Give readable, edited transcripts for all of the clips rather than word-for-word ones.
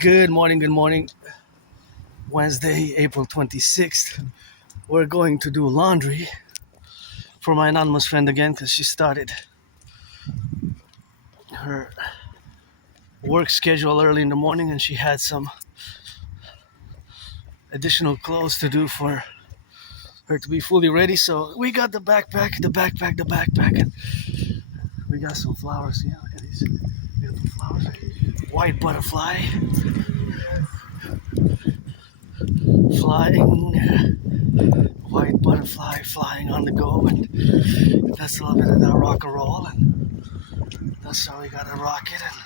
Good morning. Wednesday, April 26th. We're going to do laundry for my anonymous friend again because she started her work schedule early in the morning and she had some additional clothes to do for her to be fully ready. So we got the backpack. And we got some flowers here. Look at these beautiful flowers. White butterfly flying, white butterfly flying on the go, and that's a little bit of that rock and roll, and that's how we gotta rock it. And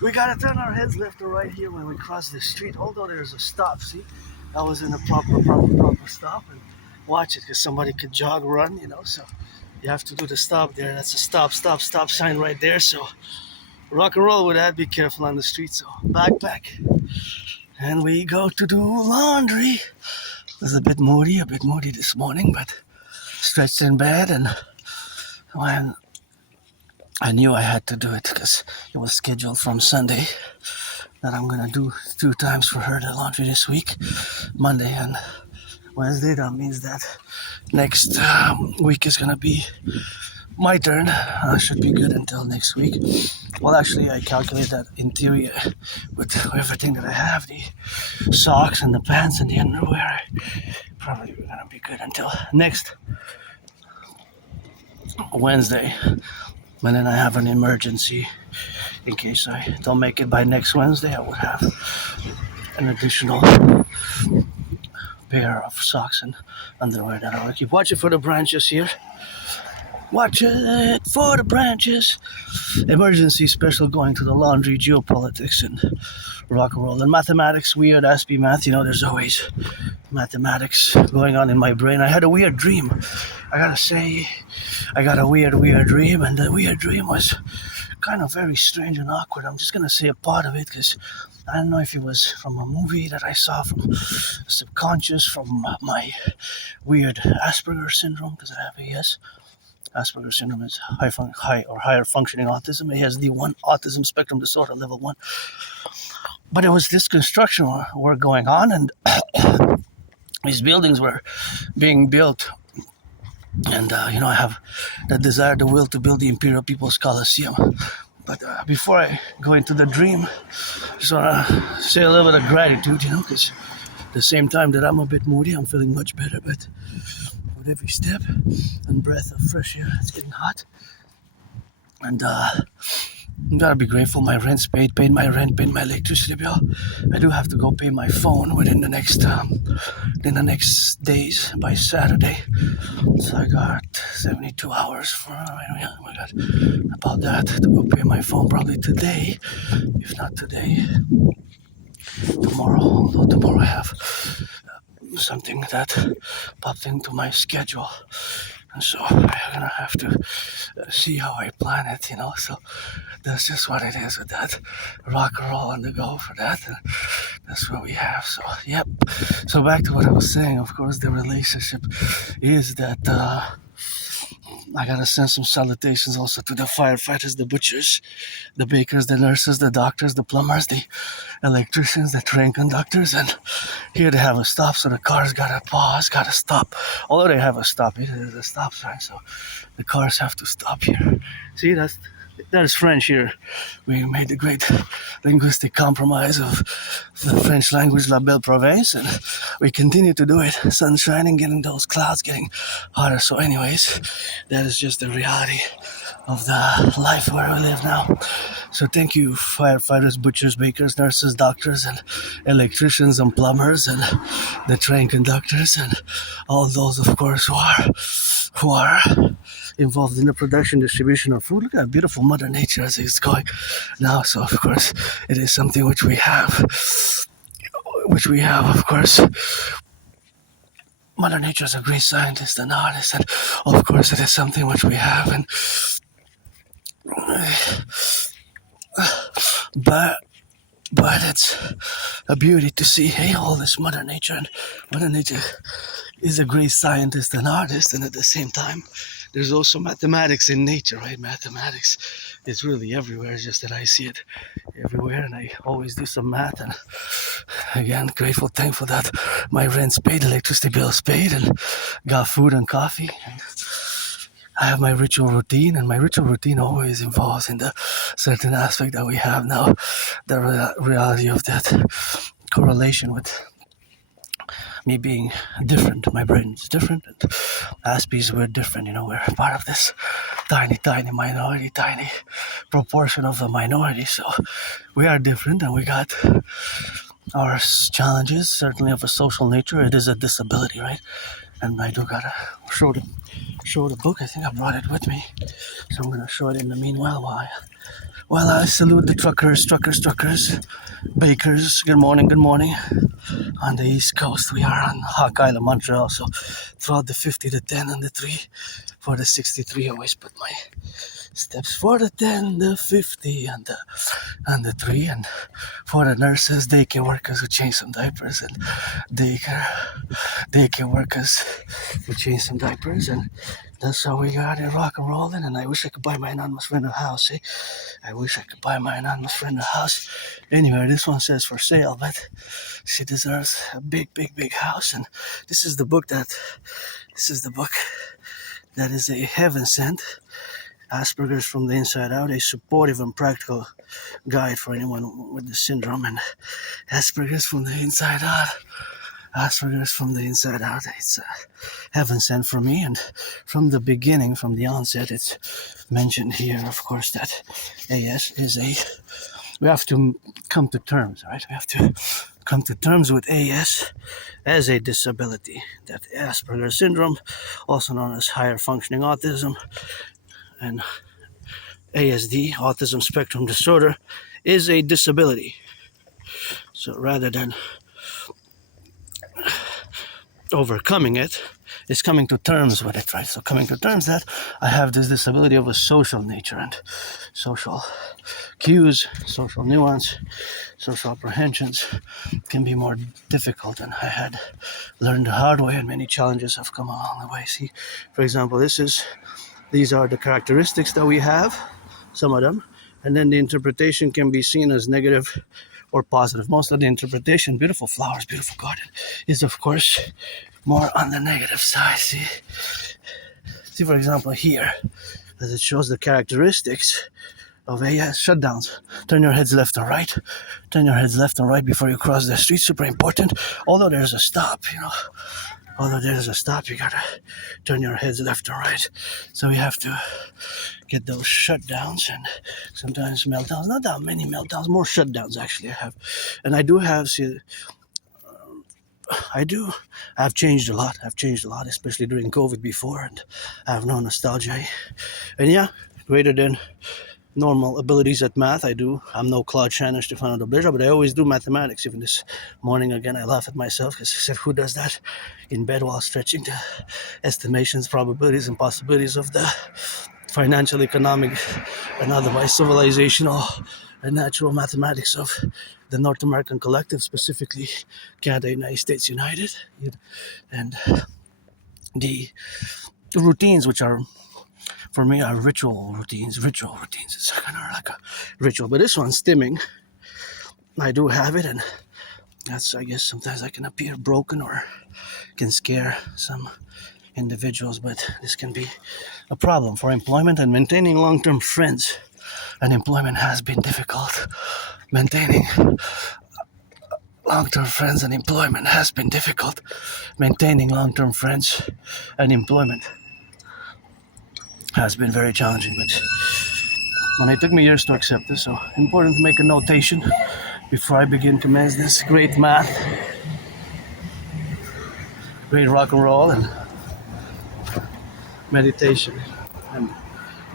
we gotta turn our heads left or right here when we cross the street. Although there's a stop, see, that was in a proper stop, and watch it because somebody could jog, run, So you have to do the stop there. That's a stop sign right there. So rock and roll with that. Be careful on the street. So backpack, and we go to do laundry. It was a bit moody this morning, but stretched in bed, and when I knew I had to do it because it was scheduled from Sunday that I'm gonna do 2 times for her the laundry this week, Monday and Wednesday. That means that next week is gonna be my turn. I should be good until next week. Well, actually, I calculate that in theory with everything that I have, the socks and the pants and the underwear, probably we're gonna be good until next Wednesday. And then I have an emergency in case I don't make it by next Wednesday. I would have an additional pair of socks and underwear that I will keep. Watch it for the branches here. Watch it for the branches. Emergency special going to the laundry, geopolitics, and rock and roll. And mathematics, weird Aspie math. There's always mathematics going on in my brain. I had a weird dream. I gotta say, I got a weird dream, and the weird dream was kind of very strange and awkward. I'm just gonna say a part of it because I don't know if it was from a movie that I saw, from subconscious, from my weird Asperger's syndrome, because I have AS. Asperger's syndrome is high or higher functioning autism. It has the 1 autism spectrum disorder, level 1. But it was this construction work going on, and these buildings were being built. And, I have the desire, the will to build the Imperial People's Coliseum. But before I go into the dream, I just want to say a little bit of gratitude, because at the same time that I'm a bit moody, I'm feeling much better. But with every step and breath of fresh air, it's getting hot. And I gotta be grateful my rent's paid my rent, paid my electricity bill. I do have to go pay my phone within the next days, by Saturday. So I got 72 hours for about that to go pay my phone, probably today, if not today, tomorrow. Although tomorrow I have something that popped into my schedule. And so I'm gonna have to see how I plan it, So that's just what it is with that. Rock and roll on the go for that. And that's what we have. So, yep. So back to what I was saying. Of course, the relationship is that I gotta send some salutations also to the firefighters, the butchers, the bakers, the nurses, the doctors, the plumbers, the electricians, the train conductors. And here they have a stop, so the cars gotta pause, gotta stop. Although they have a stop, it is a stop sign, so the cars have to stop here. See, that is French here. We made the great linguistic compromise of the French language, la belle province, and we continue to do it. Sun shining, getting those clouds getting hotter. So anyways, that is just the reality of the life where we live now. So thank you, firefighters, butchers, bakers, nurses, doctors, and electricians and plumbers, and the train conductors, and all those, of course, who are involved in the production, distribution of food. Look at how beautiful Mother Nature as it's going now. So, of course, it is something which we have, of course. Mother Nature is a great scientist and artist, and of course, it is something which we have. And but it's a beauty to see, all this Mother Nature. And Mother Nature is a great scientist and artist, and at the same time, there's also mathematics in nature, right? Mathematics is really everywhere. It's just that I see it everywhere, and I always do some math. And again, grateful, thankful that my rent's paid, electricity bill's paid, and got food and coffee. And I have my ritual routine, and my ritual routine always involves in the certain aspect that we have now, the reality of that correlation with me being different. My brain's different, and Aspies, we're different. We're part of this tiny minority, tiny proportion of the minority. So we are different, and we got our challenges, certainly of a social nature. It is a disability, right? And I do gotta show the book. I think I brought it with me, so I'm gonna show it in the meanwhile while I salute the truckers, bakers. Good morning. On the East Coast, we are on Hawk Island, Montreal. So throughout the 50, the 10, and the 3, for the 63, I always put my steps for the 10, the 50, and the 3, and for the nurses, daycare workers who change some diapers, and daycare workers who change some diapers, and that's how we got it rock and rolling. And I wish I could buy my anonymous friend a house. I wish I could buy my anonymous friend a house. Anyway, this one says for sale, but she deserves a big house. And this is the book that is a heaven sent. Asperger's from the Inside Out, a supportive and practical guide for anyone with the syndrome. And Asperger's from the Inside Out. It's heaven sent for me, and from the beginning, from the onset, it's mentioned here, of course, that AS is we have to come to terms, right? We have to come to terms with AS as a disability. That Asperger's syndrome, also known as higher functioning autism, and ASD, autism spectrum disorder, is a disability. So rather than overcoming it, is coming to terms with it, right? So coming to terms that I have this disability of a social nature, and social cues, social nuance, social apprehensions can be more difficult, and I had learned the hard way, and many challenges have come along the way. See, for example, these are the characteristics that we have, some of them, and then the interpretation can be seen as negative or positive. Most of the interpretation, beautiful flowers, beautiful garden, is of course more on the negative side. See, for example, here, as it shows the characteristics of AS shutdowns. Turn your heads left and right. Turn your heads left and right before you cross the street. Super important. Although there's a stop, you gotta turn your heads left and right. So we have to get those shutdowns and sometimes meltdowns. Not that many meltdowns, more shutdowns actually I have. And I've changed a lot. Especially during COVID before, and I have no nostalgia. And yeah, greater than normal abilities at math. I'm no Claude Shannon, Stefano Dobleja, but I always do mathematics. Even this morning, again, I laugh at myself because I said, who does that in bed while stretching the estimations, probabilities, and possibilities of the financial, economic, and otherwise civilizational and natural mathematics of the North American Collectif, specifically Canada, United States, United, and the routines, which are, for me, are ritual routines. It's kind of like a ritual, but this one's stimming. I do have it, and that's, I guess, sometimes I can appear broken or can scare some individuals, but this can be a problem for employment and maintaining long-term friends. And employment has been difficult. Maintaining long-term friends and employment has been difficult. Maintaining long-term friends and employment has been very challenging, but it took me years to accept this, so important to make a notation before I commence this great math, great rock and roll, and meditation and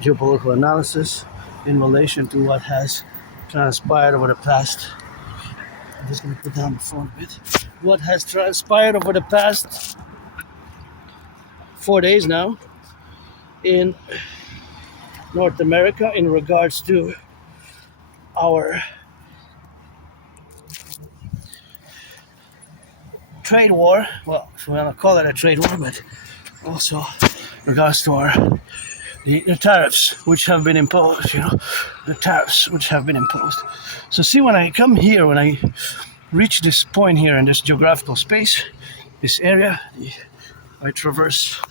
geopolitical analysis in relation to what has transpired over the past. I'm just going to put down the phone a bit. What has transpired over the past 4 days now in North America in regards to our trade war. Well, if we want to call it a trade war, but also in regards to our the tariffs which have been imposed, the tariffs which have been imposed. So see, when I come here, when I reach this point here in this geographical space, this area, I traverse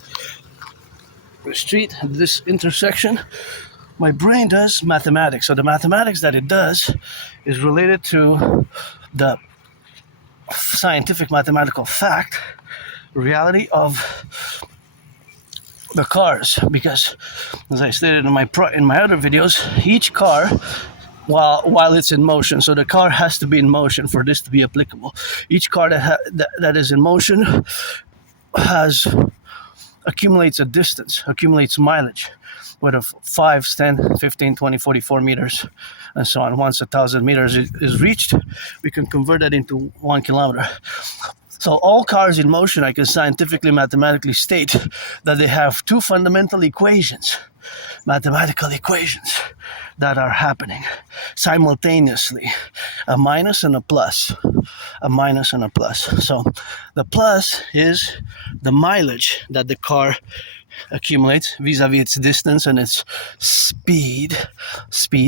the street, this intersection, my brain does mathematics. So the mathematics that it does is related to the scientific mathematical fact, reality of the cars, because as I stated in my other videos, each car, while it's in motion, so the car has to be in motion for this to be applicable. Each car that is in motion accumulates a distance, accumulates mileage, whether 5, 10, 15, 20, 44 meters, and so on. Once 1,000 meters is reached, we can convert that into 1 kilometer. So all cars in motion, I can scientifically, mathematically state that they have two fundamental equations, mathematical equations, that are happening simultaneously, a minus and a plus, a minus and a plus. So the plus is the mileage that the car accumulates vis-a-vis its distance and its speed,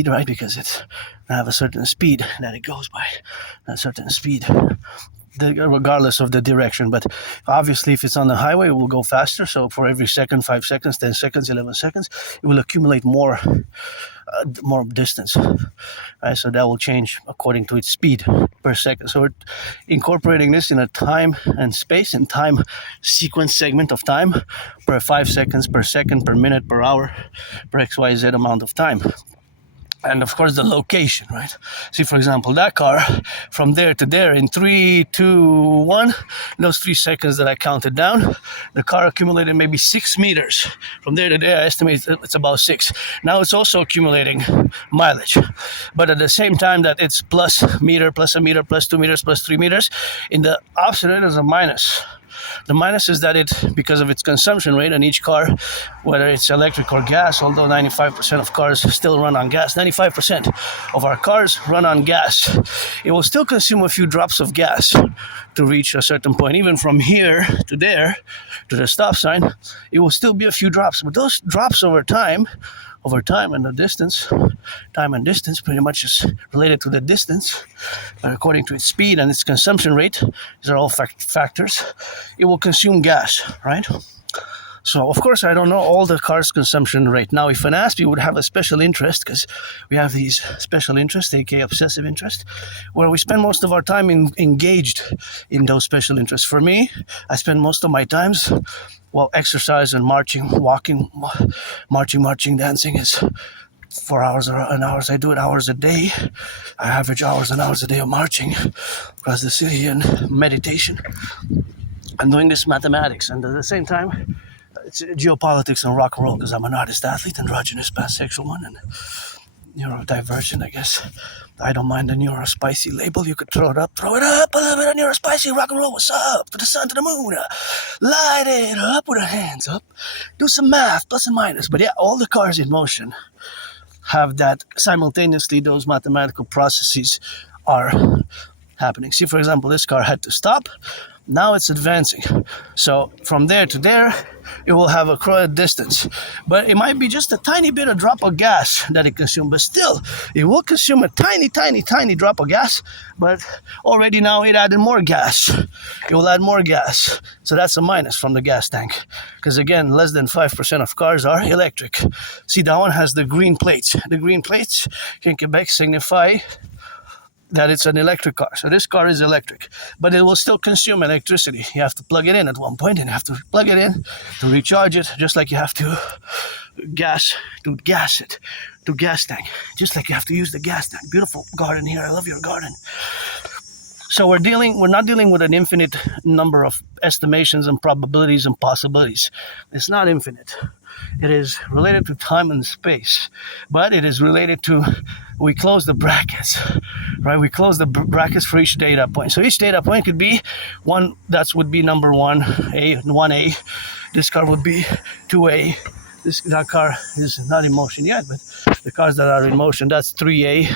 right? Because it's have a certain speed that it goes by, a certain speed, regardless of the direction. But obviously, if it's on the highway, it will go faster. So for every second, 5 seconds, 10 seconds, 11 seconds, it will accumulate more distance, right? So that will change according to its speed per second. So we're incorporating this in a time and space and time sequence segment of time per 5 seconds, per second, per minute, per hour, per XYZ amount of time. And of course the location, right? See, for example, that car from there to there in 3, 2, 1, in those 3 seconds that I counted down, the car accumulated maybe 6 meters. From there to there, I estimate it's about 6. Now it's also accumulating mileage. But at the same time that it's plus a meter, plus 2 meters, plus 3 meters, in the opposite end is a minus. The minus is that because of its consumption rate on each car, whether it's electric or gas, although 95% of cars still run on gas, 95% of our cars run on gas, it will still consume a few drops of gas to reach a certain point. Even from here to there, to the stop sign, it will still be a few drops. But those drops over time and the distance, time and distance pretty much is related to the distance, according to its speed and its consumption rate. These are all factors. It will consume gas, right? So of course I don't know all the cars' consumption rate. Now if an Aspie would have a special interest, because we have these special interests, aka obsessive interest, where we spend most of our time engaged in those special interests. For me, I spend most of my times exercise and marching, walking, marching, dancing is 4 hours or an hour. I do it hours a day. I average hours and hours a day of marching across the city and meditation. I'm doing this mathematics, and at the same time, it's geopolitics and rock and roll, because I'm an artist, athlete, androgynous, pansexual one, and neurodivergent, I guess. I don't mind the neurospicy label. You could throw it up a little bit of neurospicy, rock and roll, what's up, to the sun, to the moon, light it up with our hands up, do some math, plus and minus. But yeah, all the cars in motion have that simultaneously. Those mathematical processes are happening. See, for example, this car had to stop. Now it's advancing. So from there to there, it will have a distance. But it might be just a tiny bit of drop of gas that it consumes. But still, it will consume a tiny, tiny, tiny drop of gas. But already now it added more gas. It will add more gas. So that's a minus from the gas tank. Because again, less than 5% of cars are electric. See, that one has the green plates. The green plates in Quebec signify that it's an electric car. So this car is electric, but it will still consume electricity. You have to plug it in at one point, and you have to plug it in to recharge it, just like you have to gas it to gas tank, just like you have to use the gas tank. Beautiful garden here. I love your garden. So we're not dealing with an infinite number of estimations and probabilities and possibilities. It's not infinite. It is related to time and space, but it is related to, we close the brackets, right? We close the brackets for each data point. So each data point could be one, that would be number 1A. This car would be 2A. That car is not in motion yet, but the cars that are in motion, that's 3A.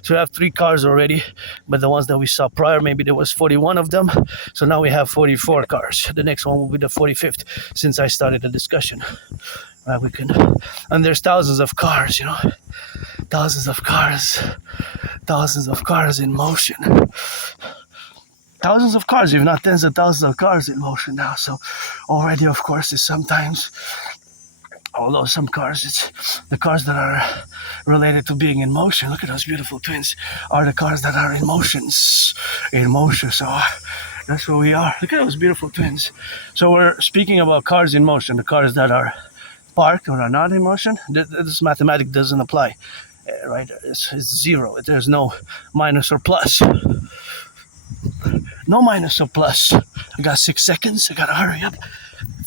So we have 3 cars already, but the ones that we saw prior, maybe there was 41 of them. So now we have 44 cars. The next one will be the 45th, since I started the discussion. We can, and there's thousands of cars, thousands of cars in motion. Thousands of cars, if not tens of thousands of cars in motion now. So already, of course, is sometimes, although some cars, it's the cars that are related to being in motion. Look at those beautiful twins, are the cars that are in motion. So that's where we are. Look at those beautiful twins. So we're speaking about cars in motion, the cars that are parked or are not in motion. This mathematics doesn't apply, right? It's zero. There's no minus or plus. No minus or plus. I got 6 seconds. I gotta hurry up.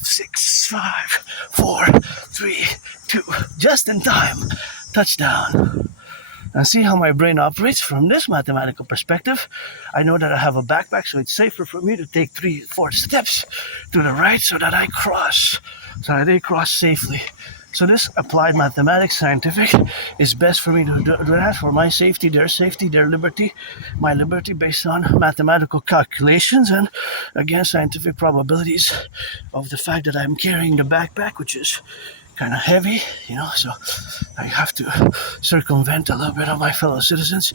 6, 5, 4, 3, 2. Just in time. Touchdown. And see how my brain operates from this mathematical perspective. I know that I have a backpack, so it's safer for me to take 3, 4 steps to the right so that I cross. So that they cross safely. So this applied mathematics, scientific, is best for me to do that for my safety, their liberty, my liberty based on mathematical calculations and, again, scientific probabilities of the fact that I'm carrying the backpack, which is kind of heavy, so I have to circumvent a little bit of my fellow citizens.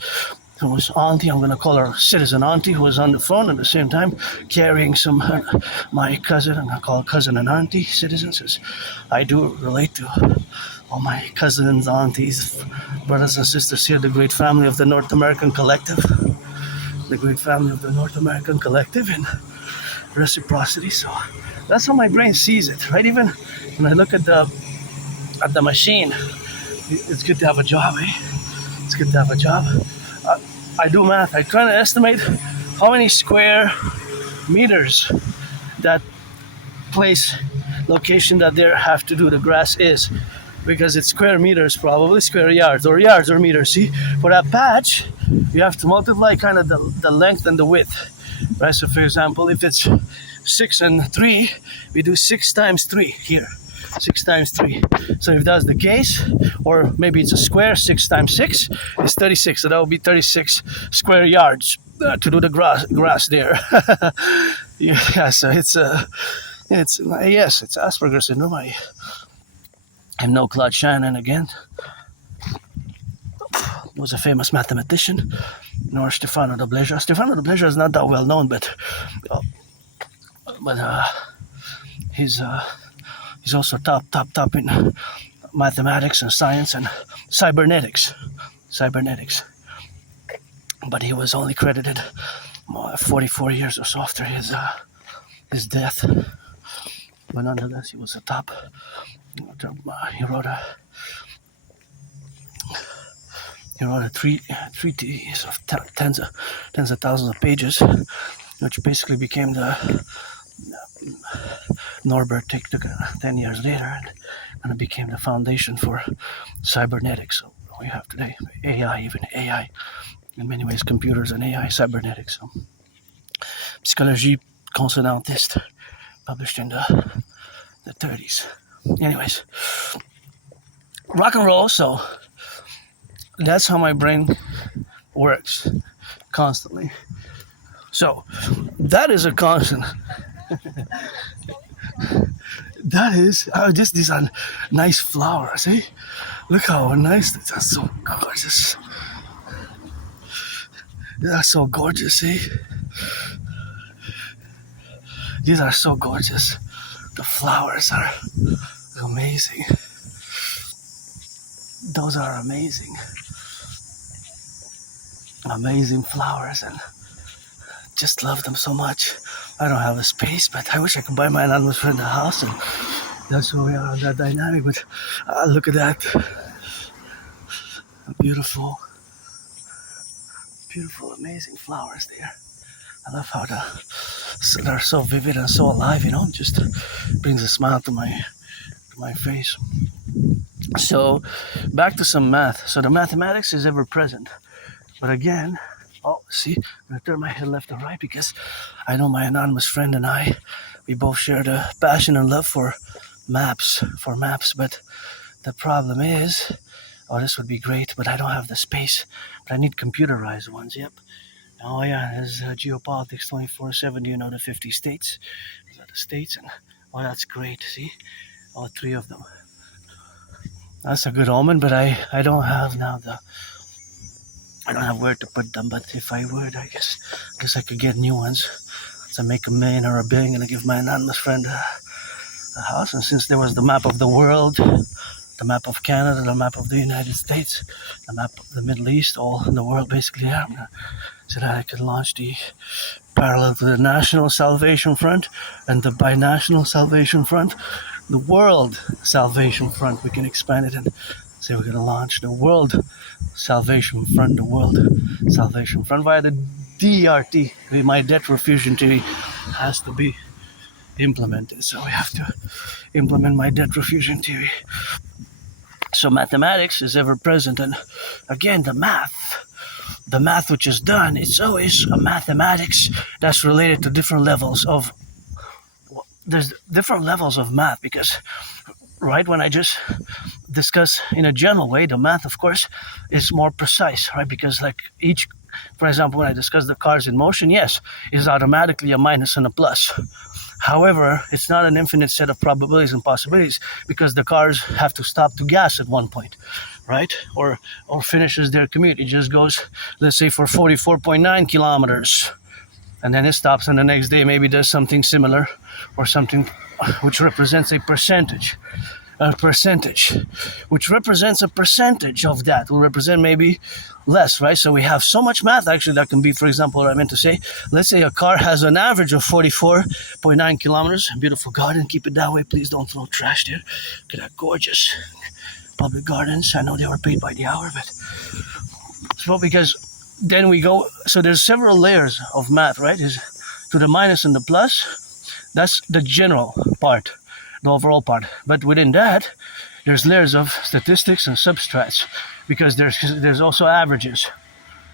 Whose auntie, I'm going to call her citizen auntie, who was on the phone at the same time carrying some, my cousin, I'm going to call cousin and auntie citizens, as I do relate to all my cousins, aunties, brothers and sisters here, the great family of the North American Collective, in reciprocity. So that's how my brain sees it, right? Even when I look at the machine, it's good to have a job, It's good to have a job. I do math. I try to estimate how many square meters that place location that they have to do the grass is, because it's square meters, probably square yards or meters. See, for that patch, you have to multiply kind of the length and the width, right? So, for example, if it's 6 and 3, we do 6 times 3 here. 6 times 3. So if that's the case, or maybe it's a square, 6 times 6 is 36. So that would be 36 square yards to do the grass there. Yeah, so it's Asperger's syndrome. I know Claude Shannon again. He was a famous mathematician, nor Stefano da Bleja. Stefano da Bleja is not that well known, but he's also top in mathematics and science and cybernetics. But he was only credited 44 years or so after his death. But nonetheless, he was a top. He wrote a treatise of tens of thousands of pages, which basically became the Norbert took 10 years later, and it became the foundation for cybernetics. So we have today AI, in many ways, computers and AI, cybernetics. So, psychologie consonantiste, published in the 30s. Anyways, rock and roll. So that's how my brain works constantly. So that is a constant. That is, these are nice flowers, eh? Look how nice, these are so gorgeous. They are so gorgeous, eh? These are so gorgeous. The flowers are amazing. Those are amazing. Amazing flowers, and just love them so much. I don't have a space, but I wish I could buy my anonymous friend a house, and that's where we are on that dynamic. But look at that. Beautiful, amazing flowers there. I love how they're so vivid and so alive, just brings a smile to my face. So, back to some math. So the mathematics is ever present. But again, see, I'm going to turn my head left and right because I know my anonymous friend and I, we both share the passion and love for maps. But the problem is, this would be great, but I don't have the space. But I need computerized ones, yep. Oh yeah, there's geopolitics 24/7, the 50 states. These are the states, and that's great, see? All 3 of them. That's a good omen, but I don't have now I don't have where to put them, but if I would, I guess I could get new ones. So make a million or a billion and give my anonymous friend a house. And since there was the map of the world, the map of Canada, the map of the United States, the map of the Middle East, all in the world basically, so that I could launch the parallel to the National Salvation Front and the Binational Salvation Front, the World Salvation Front. We can expand it and say we're going to launch the World Salvation Front, the World Salvation Front via the DRT. My debt refusion theory has to be implemented, so we have to implement my debt refusion theory. So mathematics is ever present, and again, the math which is done, it's always a mathematics that's related to different levels of, there's different levels of math, because right when I just discuss in a general way, the math of course is more precise, right? Because like each, for example, when I discuss the cars in motion, yes, is automatically a minus and a plus. However, it's not an infinite set of probabilities and possibilities, because the cars have to stop to gas at one point, right? Or finishes their commute. It just goes, let's say, for 44.9 kilometers, and then it stops, and the next day maybe does something similar, or something which represents a percentage, which represents a percentage of that, will represent maybe less, right? So we have so much math actually that can be, for example, what I meant to say, let's say a car has an average of 44.9 kilometers, beautiful garden, keep it that way, please don't throw trash there. Look at that gorgeous public gardens. I know they were paid by the hour, but so because then we go, so there's several layers of math, right? Is to the minus and the plus, that's the general part, the overall part. But within that, there's layers of statistics and substrats, because there's also averages,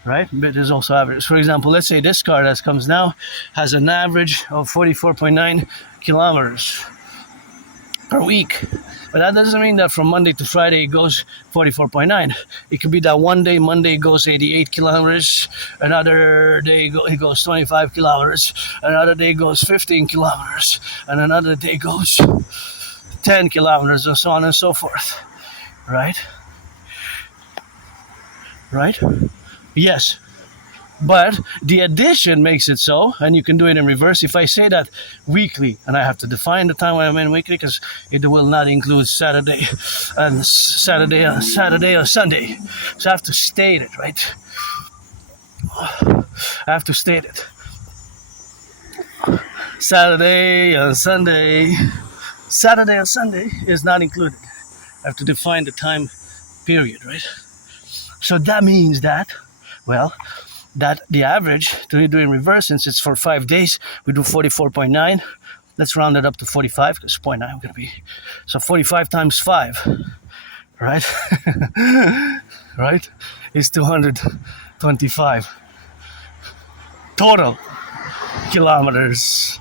right? But there's also averages. For example, let's say this car that comes now has an average of 44.9 kilometers per week. But that doesn't mean that from Monday to Friday it goes 44.9. It could be that one day, Monday, goes 88 kilometers, another day it goes 25 kilometers, another day goes 15 kilometers, and another day goes 10 kilometers, and so on and so forth, right? Right? Yes. But the addition makes it so, and you can do it in reverse. If I say that weekly, and I have to define the time when I'm in weekly, because it will not include Saturday or Sunday. So I have to state it, right? I have to state it. Saturday and Sunday is not included. I have to define the time period, right? So that means that, well, that the average, to do in reverse, since it's for 5 days, we do 44.9. Let's round it up to 45, because 0.9 I'm going to be. So 45 times 5, right? Right? Is 225 total kilometers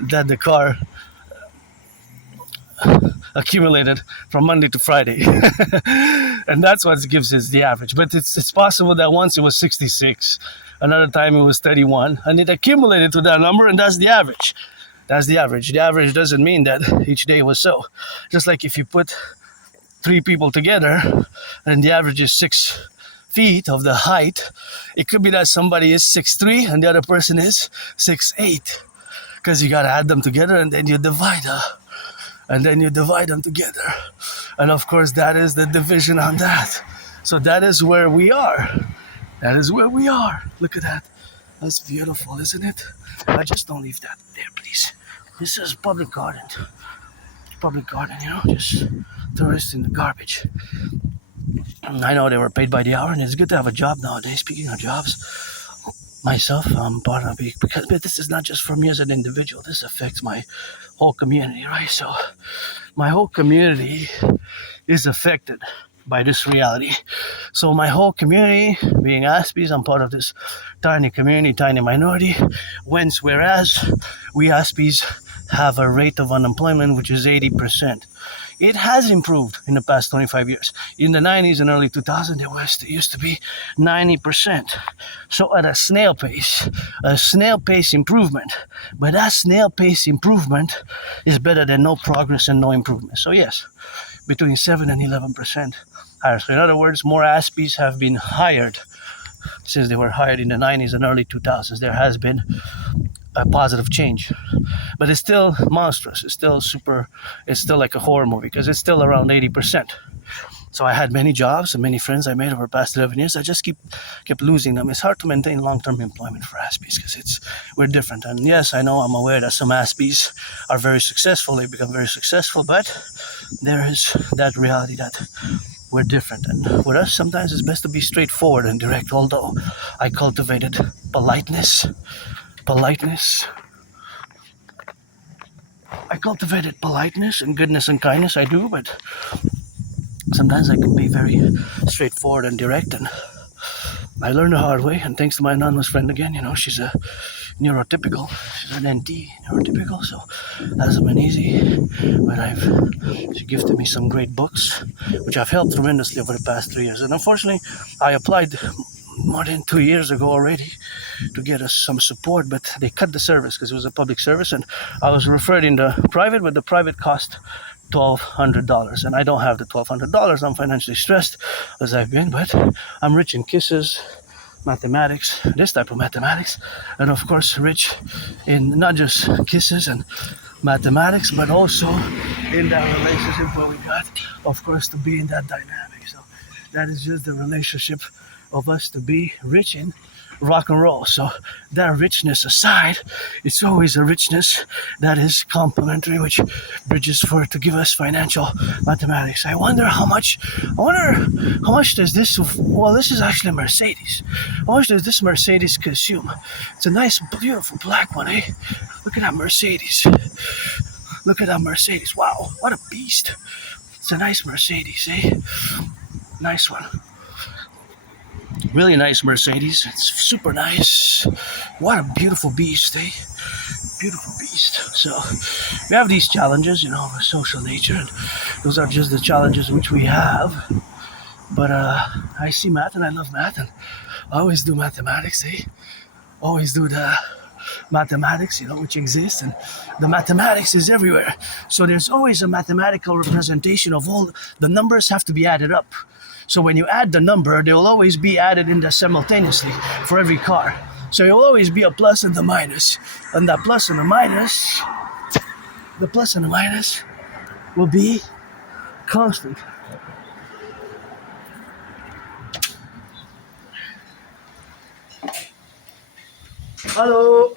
that the car accumulated from Monday to Friday. And that's what gives us the average. But it's possible that once it was 66, another time it was 31, and it accumulated to that number, and that's the average. That's the average. The average doesn't mean that each day was so. Just like if you put 3 people together and the average is 6 feet of the height, it could be that somebody is 6'3" and the other person is 6'8", because you got to add them together, and then you divide them together. And of course, that is the division on that. So that is where we are. Look at that. That's beautiful, isn't it? I just don't leave that there, please. This is public garden, just tourists in the garbage. I know they were paid by the hour, and it's good to have a job nowadays. Speaking of jobs, myself, I'm part of it, but this is not just for me as an individual. This affects my whole community, right? So my whole community is affected by this reality. So my whole community, being Aspies, I'm part of this tiny community, tiny minority. Whereas we Aspies have a rate of unemployment which is 80%. It has improved in the past 25 years. In the 90s and early 2000s, it used to be 90%. So at a snail pace improvement. But that snail pace improvement is better than no progress and no improvement. So yes, between 7 and 11% higher. So in other words, more Aspies have been hired since they were hired in the 90s and early 2000s. There has been a positive change, but it's still monstrous. It's still like a horror movie because it's still around 80%. So I had many jobs and many friends I made over the past 11 years. I just kept losing them. It's hard to maintain long-term employment for Aspies because we're different. And yes, I know, I'm aware that some Aspies are very successful. They become very successful, but there is that reality that we're different. And with us, sometimes it's best to be straightforward and direct. Although I cultivated politeness. I cultivated politeness and goodness and kindness. I do, but sometimes I can be very straightforward and direct, and I learned the hard way. And thanks to my anonymous friend again, she's a neurotypical. She's an NT, neurotypical, so that hasn't been easy. But she gifted me some great books, which I've helped tremendously over the past 3 years. And unfortunately, I applied more than 2 years ago already to get us some support, but they cut the service because it was a public service, and I was referred in the private, but the private cost $1,200, and I don't have the $1,200. I'm financially stressed as I've been, but I'm rich in kisses, mathematics, this type of mathematics, and of course rich in not just kisses and mathematics, but also in that relationship where we got, of course, to be in that dynamic. So that is just the relationship of us to be rich in rock and roll. So that richness aside, it's always a richness that is complementary, which bridges to give us financial mathematics. I wonder how much does this, well, this is actually a Mercedes. How much does this Mercedes consume? It's a nice, beautiful black one, eh? Look at that Mercedes. Look at that Mercedes. Wow, what a beast. It's a nice Mercedes, eh? Nice one. Really nice Mercedes. It's super nice. What a beautiful beast, eh? Beautiful beast. So we have these challenges, of a social nature, and those are just the challenges which we have. But I see math and I love math, and I always do mathematics, eh? Always do the mathematics, which exists, and the mathematics is everywhere. So there's always a mathematical representation of all the numbers have to be added up. So when you add the number, they will always be added in there simultaneously for every car. So there will always be a plus and a minus. And that plus and the minus will be constant. Hello.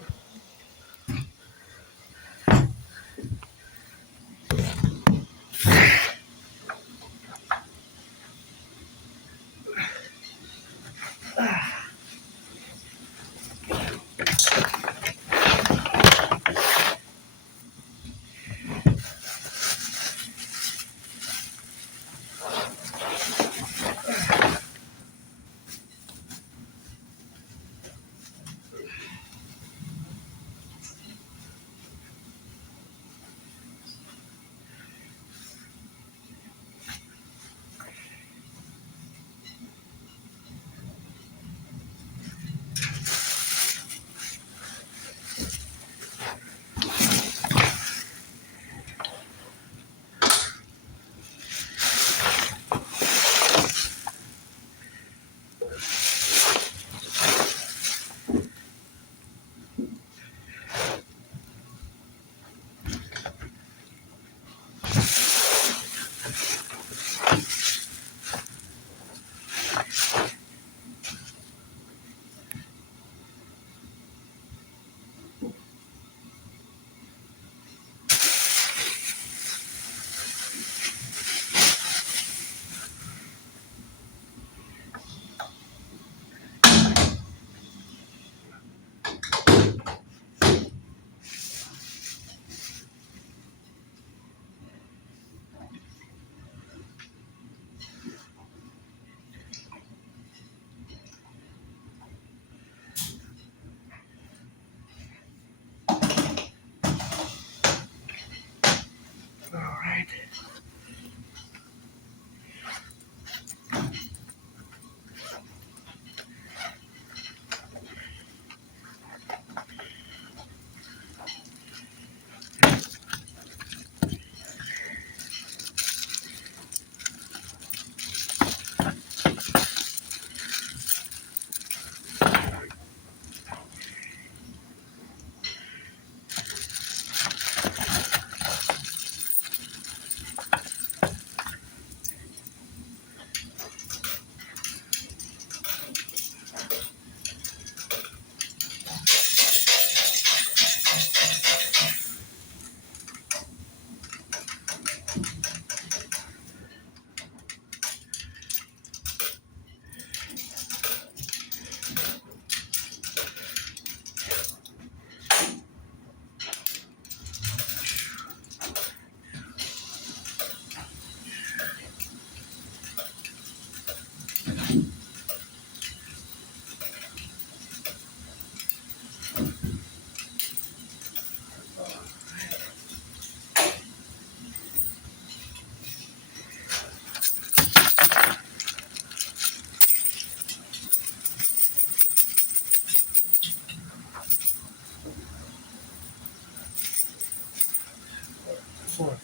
four.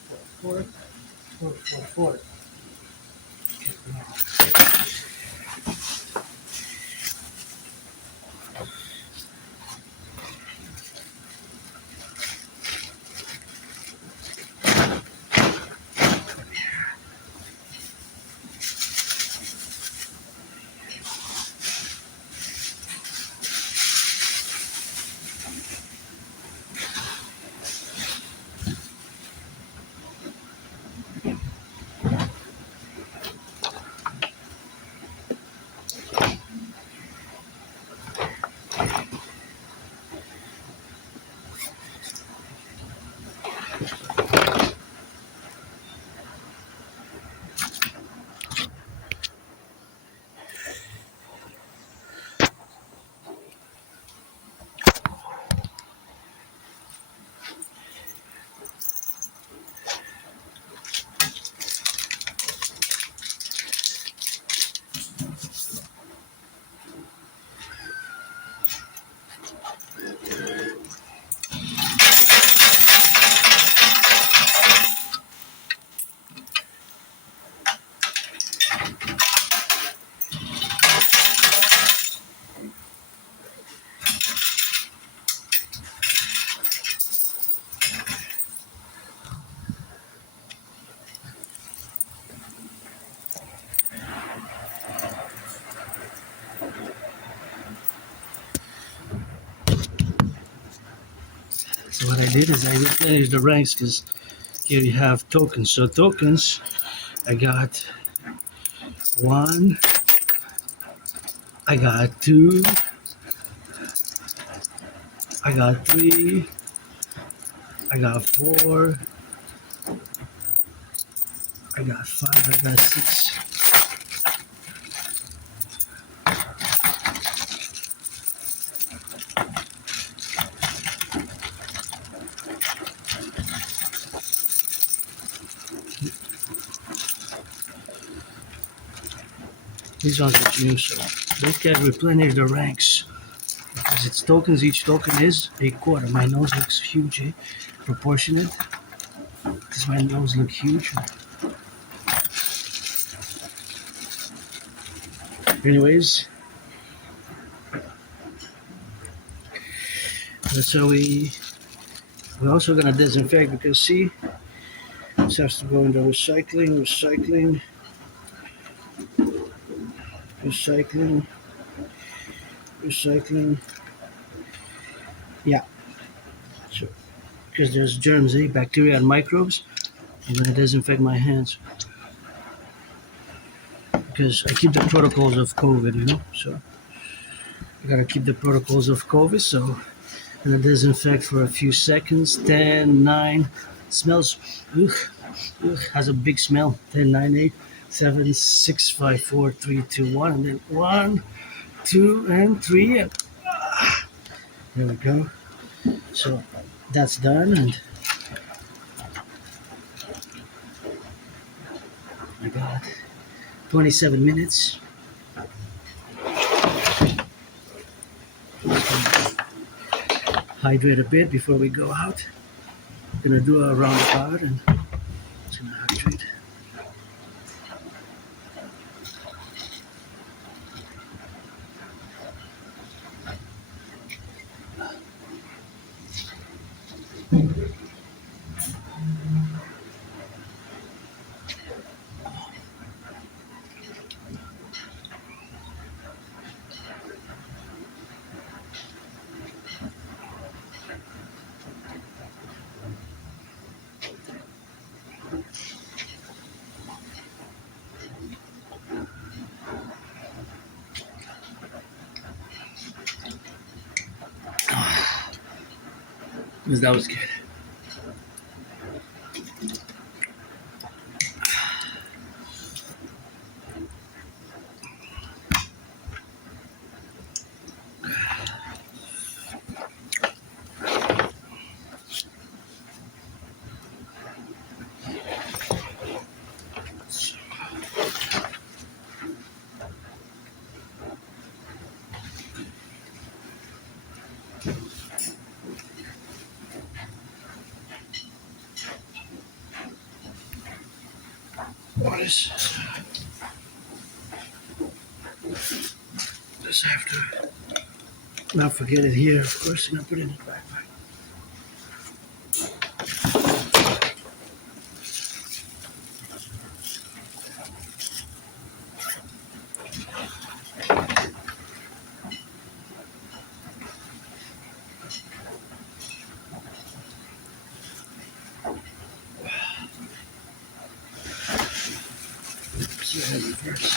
So what I did is I replenished the ranks because here you have tokens. So tokens, I got 1, I got 2, I got 3, I got 4, I got 5, I got 6. These ones are new, so these can replenish the ranks. Because it's tokens, each token is a quarter. My nose looks huge, eh? Proportionate. Does my nose look huge? Anyways, so we're also gonna disinfect because see, this has to go into recycling, yeah. So because there's germs, eh? Bacteria and microbes. I'm gonna disinfect my hands because I keep the protocols of COVID, you know. So I gotta keep the protocols of COVID. So I'm gonna disinfect for a few seconds. 10, 9. Smells. Ugh, has a big smell. 10, 9, 8, 7, 6, 5, 4, 3, 2, 1, and then 1, 2, and 3. And there we go. So that's done, and I got 27 minutes. Hydrate a bit before we go out. Gonna do a roundabout and just gonna hydrate. Because that was good. What is this? I have to not forget it here, of course, and I put it in the backpack. So heavy first.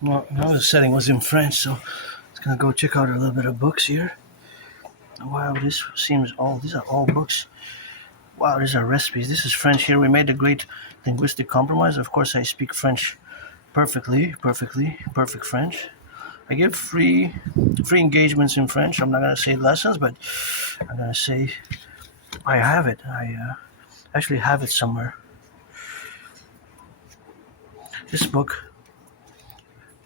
Well, now the setting was in French, so I'm just gonna go check out a little bit of books here. Wow, this seems all, these are all books. Wow, these are recipes. This is French here. We made a great linguistic compromise. Of course, I speak French perfect French. I give free engagements in French. I'm not gonna say lessons, but I'm gonna say I have it. I actually have it somewhere. This book,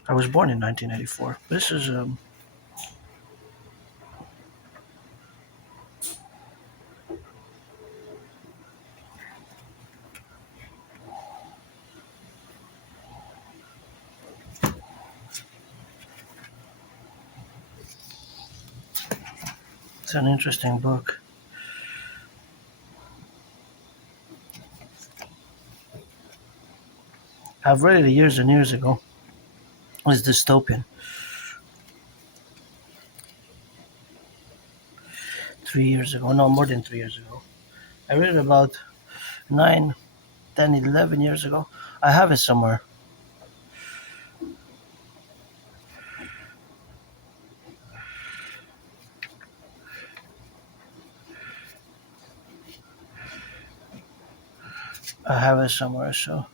I was born in 1984. This is it's an interesting book. I've read it years and years ago. It's dystopian. 3 years ago, no, more than 3 years ago. I read it about 9, 10, 11 years ago. I have it somewhere. I have it somewhere, so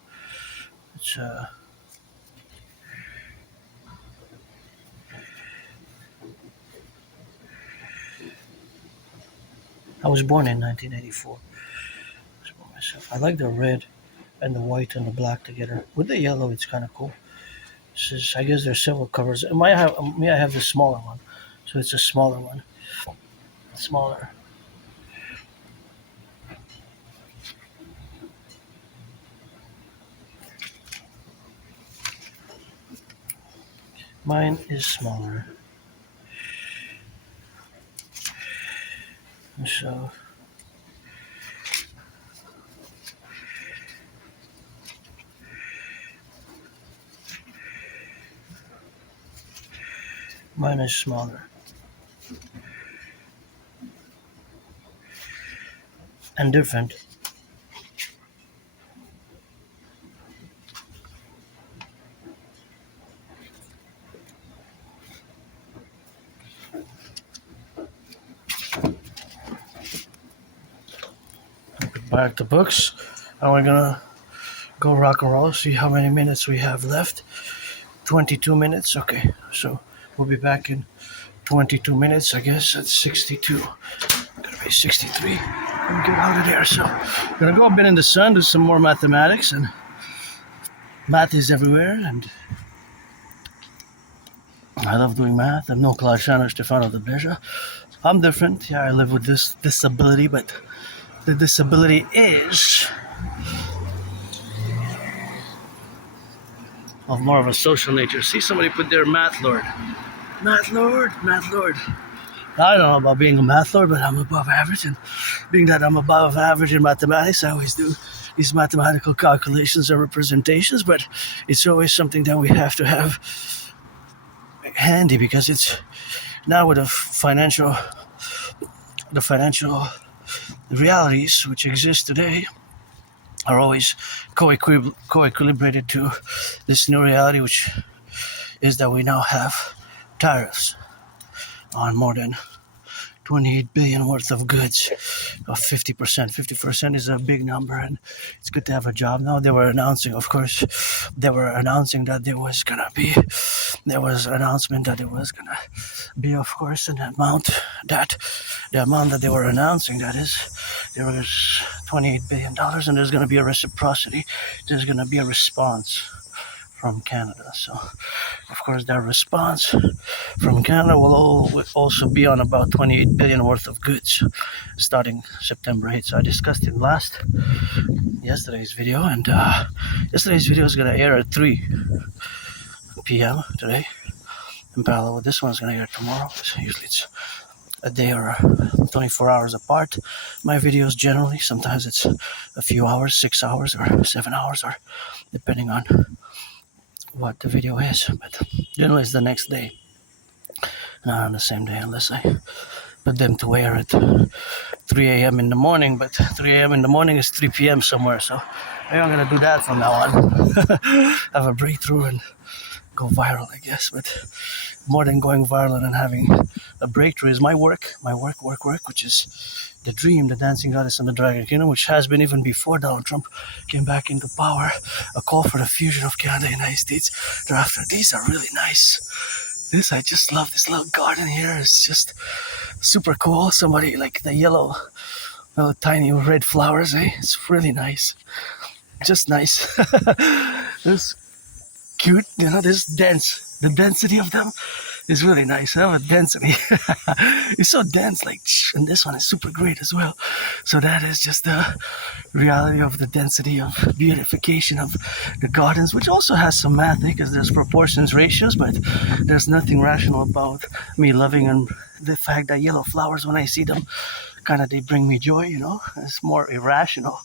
it's I was born in 1984. Myself. I like the red and the white and the black together. With the yellow, it's kind of cool. This is, I guess there's several covers. I have the smaller one, so it's a smaller one. Smaller. Mine is smaller. So mine is smaller. And different. Put back the books, and we're gonna go rock and roll. See how many minutes we have left. 22 minutes. Okay, so we'll be back in 22 minutes. I guess that's 62. Gonna be 63. And get out of there. So gonna go a bit in the sun, do some more mathematics, and math is everywhere, and I love doing math. I'm no Claude Shannon Stefano de Beja. I'm different. Yeah, I live with this disability, but the disability is of more of a social nature. See, somebody put there, math lord. Math lord. I don't know about being a math lord, but I'm above average, and being that I'm above average in mathematics, I always do these mathematical calculations and representations, but it's always something that we have to have handy, because it's now with the financial realities which exist today are always co-equilibrated to this new reality, which is that we now have tariffs on more than 28 billion worth of goods, of 50%. 50% is a big number, and it's good to have a job. Now they were announcing, of course, that there was an announcement that it was gonna be, of course, the amount that they were announcing, that is, there was $28 billion, and there's gonna be a reciprocity. There's gonna be a response from Canada. So, of course, that response from Canada will also be on about 28 billion worth of goods starting September 8th. So I discussed it yesterday's video, and yesterday's video is going to air at 3 p.m. today. In parallel with this one, is going to air tomorrow. So usually it's a day or 24 hours apart. My videos generally, sometimes it's a few hours, 6 hours or 7 hours, or depending on what the video is, but generally it's the next day, not on the same day, unless I put them to air at 3 a.m. in the morning, but 3 a.m. in the morning is 3 p.m. somewhere, so maybe I'm gonna do that from now on. Have a breakthrough and go viral, I guess. But more than going viral and having a breakthrough is my work, which is the dream, the dancing goddess and the dragon kingdom, which has been even before Donald Trump came back into power, a call for the fusion of Canada and the United States. Thereafter, these are really nice. I just love this little garden here. It's just super cool. Somebody like the yellow, little tiny red flowers, eh? It's really nice. Just nice. This cute, this dense. The density of them is really nice. I have a density. It's so dense, and this one is super great as well. So that is just the reality of the density of beautification of the gardens, which also has some math, because there's proportions, ratios, but there's nothing rational about me loving and the fact that yellow flowers, when I see them, they bring me joy, It's more irrational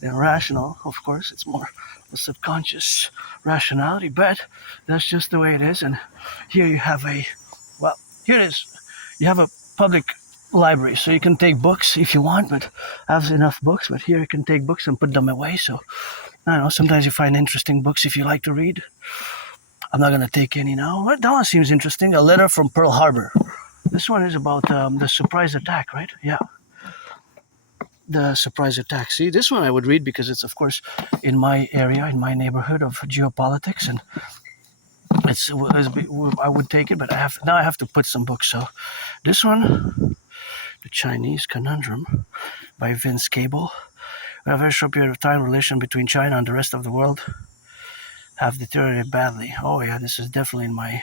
than rational, of course. It's more a subconscious rationality, but that's just the way it is. And here you have here it is. You have a public library, so you can take books if you want, but I have enough books. But here you can take books and put them away. So I don't know, sometimes you find interesting books if you like to read. I'm not going to take any now. But that one seems interesting. A letter from Pearl Harbor. This one is about the surprise attack, right? Yeah. The surprise attack. See, this one I would read because it's, of course, in my area, in my neighborhood of geopolitics, and I would take it, but I have to put some books. So this one, The Chinese Conundrum by Vince Cable. In a very short period of time, relation between China and the rest of the world have deteriorated badly. Oh yeah, this is definitely in my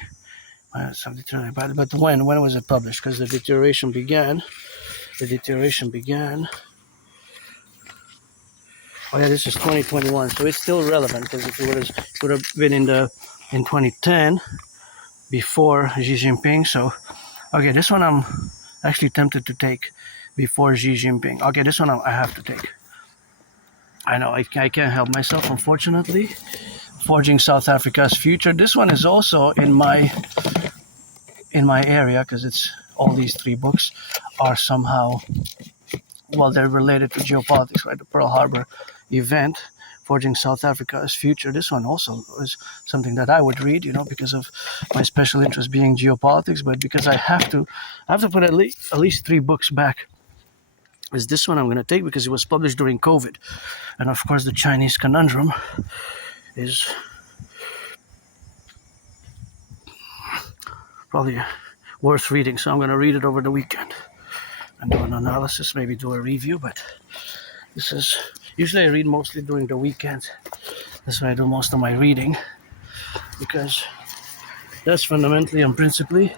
have deteriorated badly. But when was it published? Because the deterioration began. Oh yeah, this is 2021, so it's still relevant, because if it would have been in 2010, before Xi Jinping. So, okay, this one I'm actually tempted to take before Xi Jinping. Okay, this one I have to take. I know I can't help myself, unfortunately. Forging South Africa's Future. This one is also in my area, because it's all these three books are somehow, they're related to geopolitics, right? The Pearl Harbor event, Forging South Africa's Future. This one also is something that I would read, because of my special interest being geopolitics, but because I have to put at least three books back. Is this one I'm going to take because it was published during COVID. And of course, The Chinese Conundrum is probably worth reading, so I'm going to read it over the weekend and do an analysis, maybe do a review. But this is usually I read mostly during the weekend. That's why I do most of my reading, because that's fundamentally and principally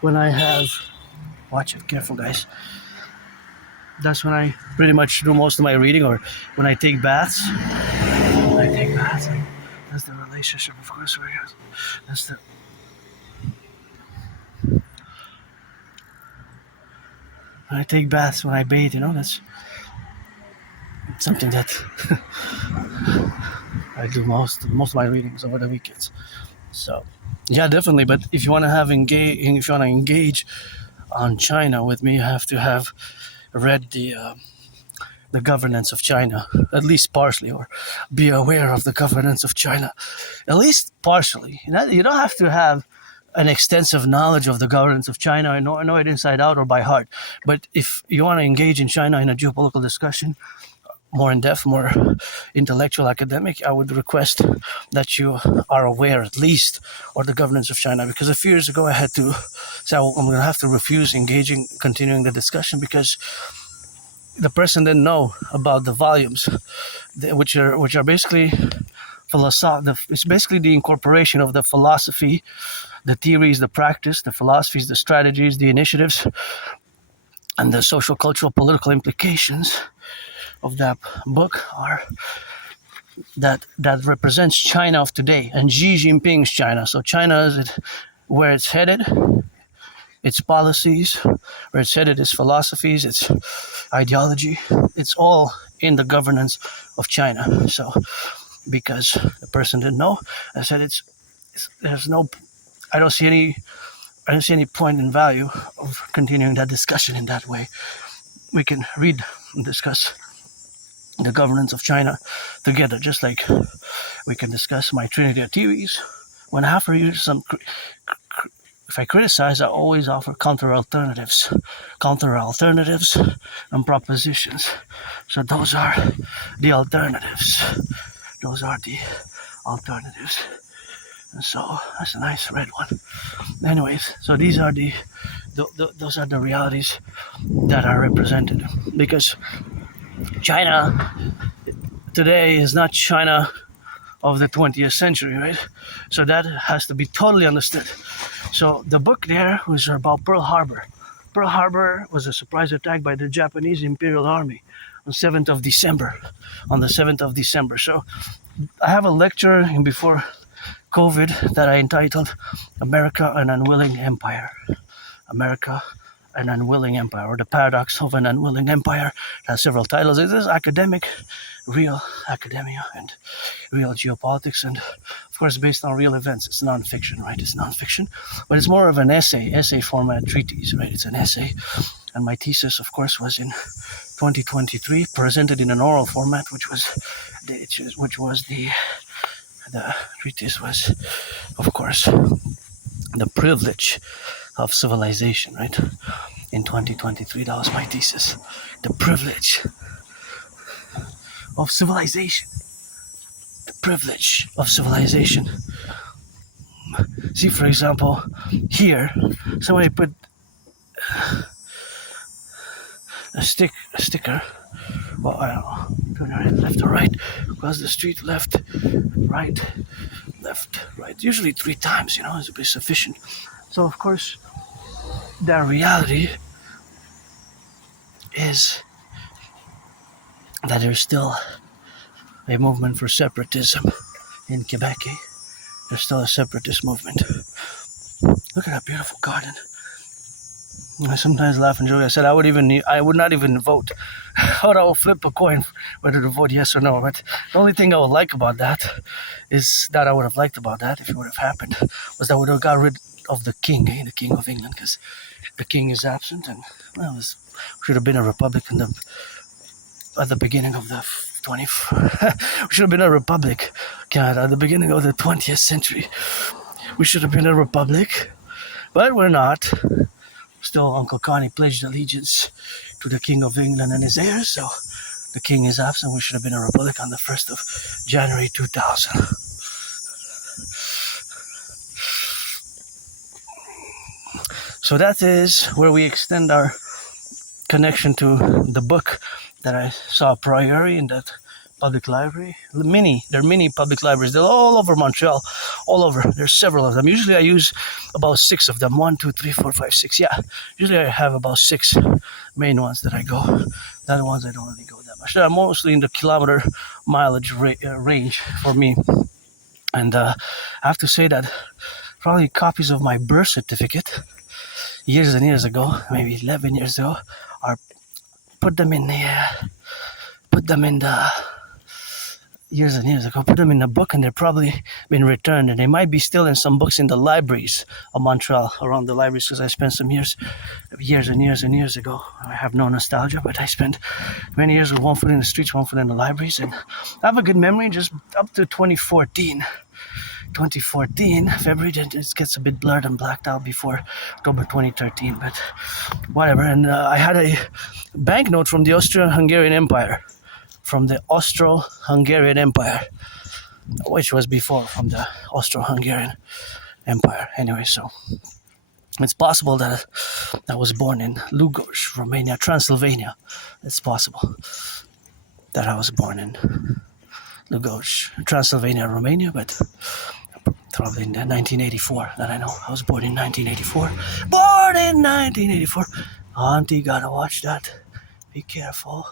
when I have, watch it, careful guys, that's when I pretty much do most of my reading, or when I take baths. That's the relationship, of course. That's the when I take baths, when I bathe, that's something that I do most of my readings over the weekends. So yeah, definitely. But if you want to engage on China with me, you have to have read the governance of China, at least partially, or be aware of the governance of China, at least partially. You don't have to have an extensive knowledge of the governance of China. I know it inside out or by heart. But if you want to engage in China in a geopolitical discussion, more in depth, more intellectual, academic, I would request that you are aware at least of the governance of China. Because a few years ago, I had to say I'm going to have to refuse continuing the discussion because the person didn't know about the volumes, which are basically it's basically the incorporation of the philosophy, the theories, the practice, the philosophies, the strategies, the initiatives, and the social, cultural, political implications of that book are that represents China of today and Xi Jinping's China. So China is where it's headed, its policies, where it's headed, its philosophies, its ideology. It's all in the governance of China. So because the person didn't know, I said I don't see any point in value of continuing that discussion in that way. We can read and discuss the governance of China together, just like we can discuss my Trinity of theories. When I have to use some, if I criticize, I always offer counter alternatives and propositions. So those are the alternatives. And so that's a nice red one. Anyways, so these are those are the realities that are represented, because China today is not China of the 20th century, right? So that has to be totally understood. So the book there was about Pearl Harbor. Pearl Harbor was a surprise attack by the Japanese Imperial Army on the 7th of December. So I have a lecture before COVID that I entitled America, an Unwilling Empire. America, an Unwilling Empire, or the Paradox of an Unwilling Empire. It has several titles. It is academic, real academia, and real geopolitics, and of course based on real events. It's non-fiction, right? It's non-fiction, but it's more of an essay format treatise, right? It's an essay, and my thesis, of course, was in 2023, presented in an oral format, which was the treatise was, of course, the privilege of civilization, right? In 2023, that was my thesis. The privilege of civilization. The privilege of civilization. See, for example, here, somebody put a sticker. Well, I don't know, turn right, left or right, across the street, left, right, usually 3 times, is a bit sufficient. So, of course, the reality is that there's still a movement for separatism in Quebec. There's still a separatist movement. Look at that beautiful garden. I sometimes laugh and joke. I said I would not even vote. I would flip a coin whether to vote yes or no. But the only thing I would like about that is that I would have liked about that if it would have happened was that I would have got rid of the king, the king of England, because the king is absent, and should have been a republic at the beginning of the 20th. We should have been a republic, Canada, at the beginning of the 20th century. We should have been a republic, but we're not. Still, Uncle Connie pledged allegiance to the King of England and his heirs, so the king is absent. We should have been a republic on the 1st of January 2000. So that is where we extend our connection to the book that I saw a priori in that public library. They're mini public libraries. They're all over Montreal, all over. There's several of them. Usually I use about 6 of them. 1, 2, 3, 4, 5, 6. Yeah, usually I have about 6 main ones that I go. The other ones I don't really go that much. They're mostly in the kilometer mileage range for me. And I have to say that probably copies of my birth certificate years and years ago, maybe 11 years ago, put them in the years and years ago, put them in a book, and they've probably been returned, and they might be still in some books in the libraries of Montreal, around the libraries, because I spent some years and years ago. I have no nostalgia, but I spent many years with one foot in the streets, one foot in the libraries, and I have a good memory just up to 2014. 2014, February, it gets a bit blurred and blacked out before October 2013, but whatever. And I had a banknote from the Austro-Hungarian Empire, which was before from the Austro-Hungarian Empire. Anyway, so it's possible that I was born in Lugoj, Romania, Transylvania. It's possible that I was born in Lugoj, Transylvania, Romania, but probably in 1984 that I know. I was born in 1984. Born in 1984. Auntie, gotta watch that. Be careful.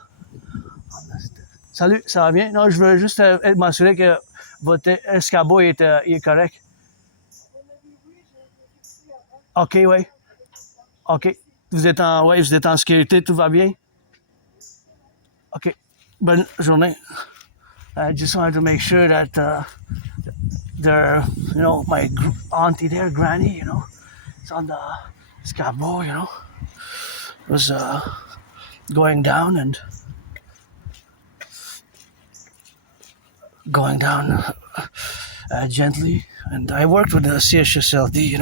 Salut, ça va bien? Non, je veux juste m'assurer que votre escabeau est correct. OK, oui. OK. Vous êtes en sécurité, tout va bien? OK. Bonne journée. I just wanted to make sure that they're, my auntie there, granny, it's on the escabeau, was going down gently. And I worked with the CHSLD,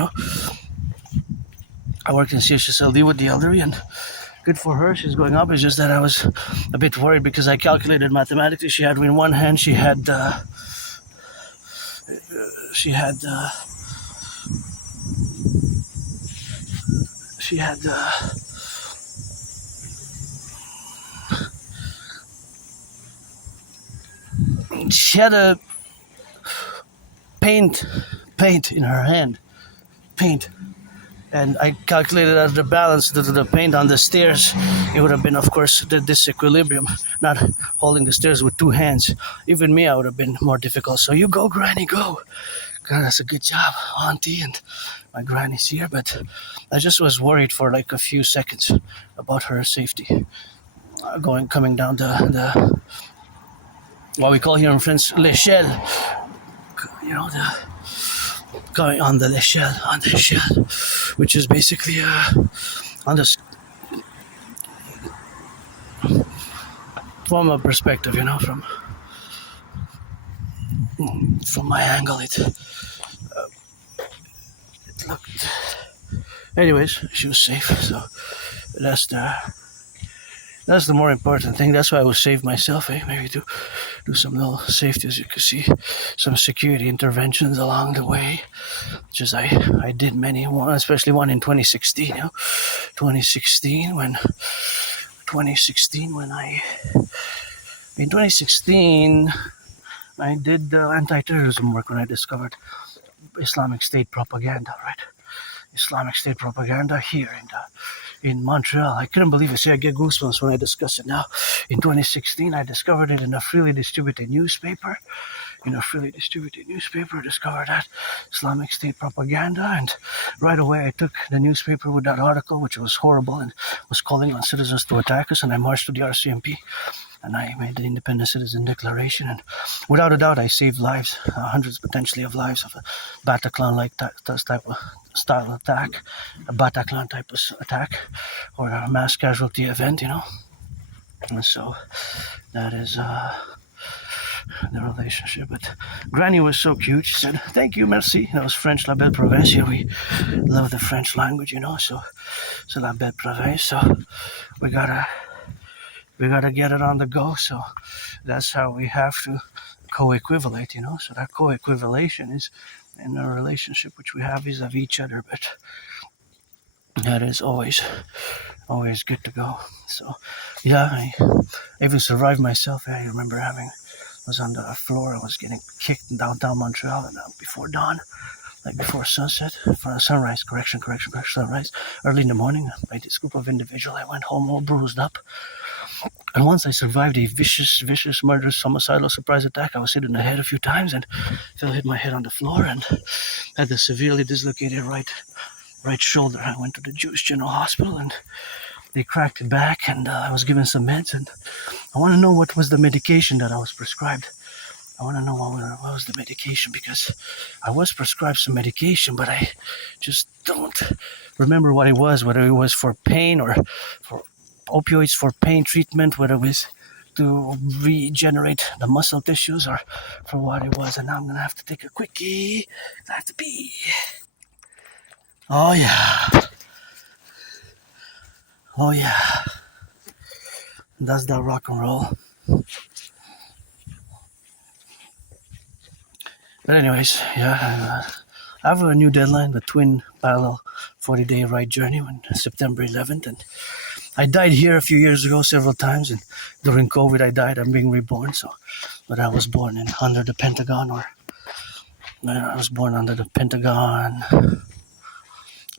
I worked in CHSLD with the elderly, and good for her, she's going up. It's just that I was a bit worried because I calculated mathematically. She had in one hand, she had a paint in her hand, and I calculated as the balance to the paint on the stairs. It would have been, of course, the disequilibrium, not holding the stairs with two hands. Even me, I would have been more difficult. So you go, granny, go. God, that's a good job, auntie, and my granny's here. But I just was worried for like a few seconds about her safety. Coming down the what we call here in French, l'échelle. Going on the l'échelle, which is basically on the from a perspective, from my angle, it looked. Anyways, she was safe, so that's the more important thing. That's why I will save myself, maybe to do some little safety, as you can see, some security interventions along the way, which is I did many, especially one in 2016, 2016 when I did anti-terrorism work when I discovered Islamic State propaganda, right? Islamic State propaganda here in Montreal. I couldn't believe it. See, I get goosebumps when I discuss it now. In 2016, I discovered it in a freely distributed newspaper. Discovered that Islamic State propaganda, and right away I took the newspaper with that article, which was horrible and was calling on citizens to attack us, and I marched to the RCMP. And I made the Independent Citizen Declaration, and without a doubt, I saved lives, hundreds potentially of lives, of a Bataclan-like type of style attack, a Bataclan type of attack, or a mass casualty event, And so that is the relationship. But Granny was so cute. She said, "Thank you, merci." That was French, la belle province. We love the French language, So la belle province. So we gotta get it on the go. So that's how we have to co-equivalate, So that co-equivalation is in a relationship which we have vis-a-vis each other, but that is always good to go. So yeah, I even survived myself. I remember was on the floor. I was getting kicked in downtown Montreal, and before dawn, like before sunset, for sunrise, sunrise, early in the morning, by this group of individuals. I went home all bruised up. And once I survived a vicious, murderous, homicidal surprise attack, I was hit in the head a few times and hit my head on the floor and had a severely dislocated right shoulder. I went to the Jewish General Hospital and they cracked it back, and I was given some meds, and I want to know what was the medication that I was prescribed. I want to know what was the medication, because I was prescribed some medication, but I just don't remember what it was, whether it was for pain or for opioids for pain treatment, whether it was to regenerate the muscle tissues or for what it was. And now I'm gonna have to take a quickie. I have to pee. Oh yeah. Oh yeah. That's the rock and roll. But anyways, yeah, I have a new deadline, the twin parallel 40-day ride journey on September 11th. And I died here a few years ago several times, and during COVID I died. I'm being reborn. So, but I was born under the Pentagon, or I was born under the Pentagon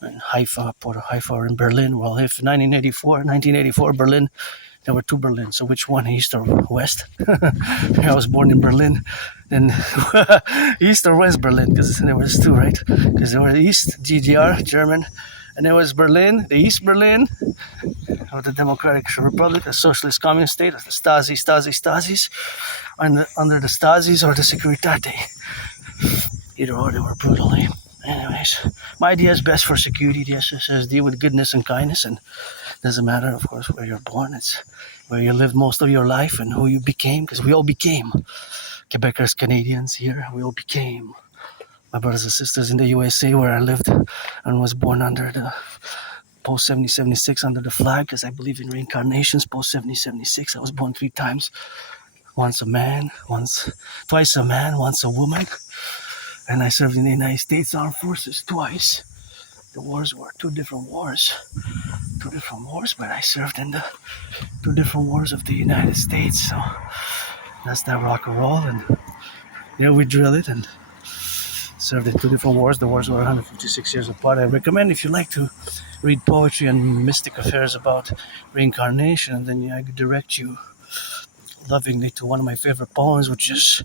in Haifa, Port of Haifa, or in Berlin. Well, if 1984 Berlin, there were two Berlins. So which one, east or west? I was born in Berlin, then east or west Berlin, because there was two, right? Because there were East GDR, German, and there was Berlin, the East Berlin, of the Democratic Republic, a socialist communist state, the Stasis, and under the Stasis or the Securitate. Either or, they were brutally. Anyways, my idea is best for security. The SSS deal with goodness and kindness, and doesn't matter, of course, where you're born. It's where you lived most of your life and who you became, because we all became Quebecers, Canadians here. We all became my brothers and sisters in the USA, where I lived and was born under the post 7076 under the flag, because I believe in reincarnations. Post 7076, I was born 3 times. Once a man, twice a man, once a woman. And I served in the United States Armed Forces twice. The wars were two different wars, but I served in the 2 different wars of the United States. So that's that rock and roll. And yeah, we drill it and served in 2 different wars. The wars were 156 years apart. I recommend, if you like to read poetry and mystic affairs about reincarnation, and then I direct you lovingly to one of my favorite poems, which is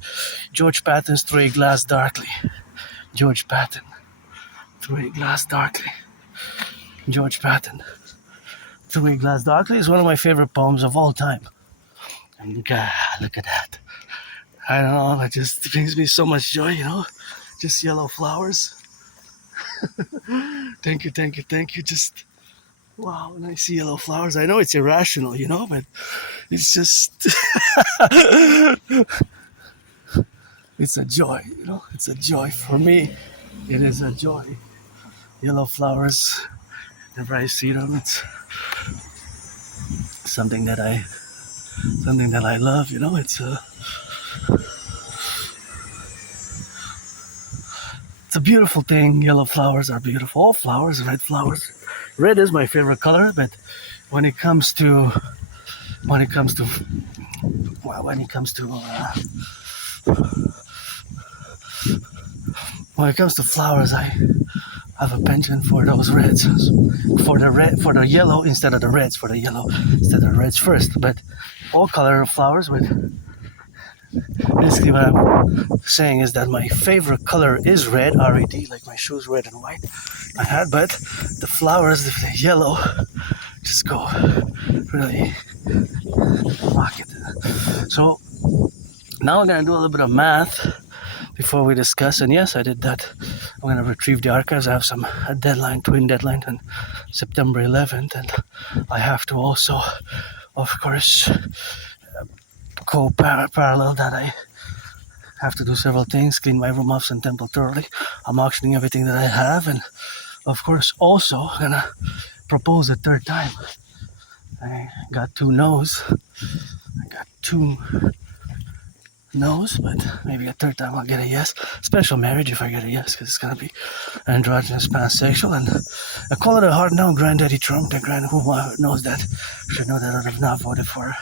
George Patton's Through a Glass Darkly. George Patton, Through a Glass Darkly. George Patton, Through a Glass Darkly is one of my favorite poems of all time. And God, look at that. I don't know, it just brings me so much joy, just yellow flowers. Thank you. Just, wow, when I see yellow flowers, I know it's irrational, but it's just, it's a joy, it's a joy for me. It is a joy. Yellow flowers, whenever I see them, it's something that I love, it's a beautiful thing. Yellow flowers are beautiful. All flowers, red flowers. Red is my favorite color, but when it comes to flowers, I have a penchant for those reds, for the yellow instead of the reds, for the yellow instead of the reds first. But all color of flowers, but basically what I'm saying is that my favorite color is red, R-E-D, like my shoes, red and white, my hat. But the flowers, the yellow, just go really rocket. So now I'm gonna do a little bit of math before we discuss. And yes, I did that. I'm going to retrieve the archives. I have twin deadline on September 11th, and I have to also, of course, parallel that. I have to do several things, clean my room, house and temple thoroughly. I'm auctioning everything that I have, and of course also going to propose a 3rd time. I got 2 no's. But maybe a 3rd time I'll get a yes. Special marriage if I get a yes, because it's going to be androgynous, pansexual, and I call it a hard no. Granddaddy Trump, who knows that, should know that I would have not voted for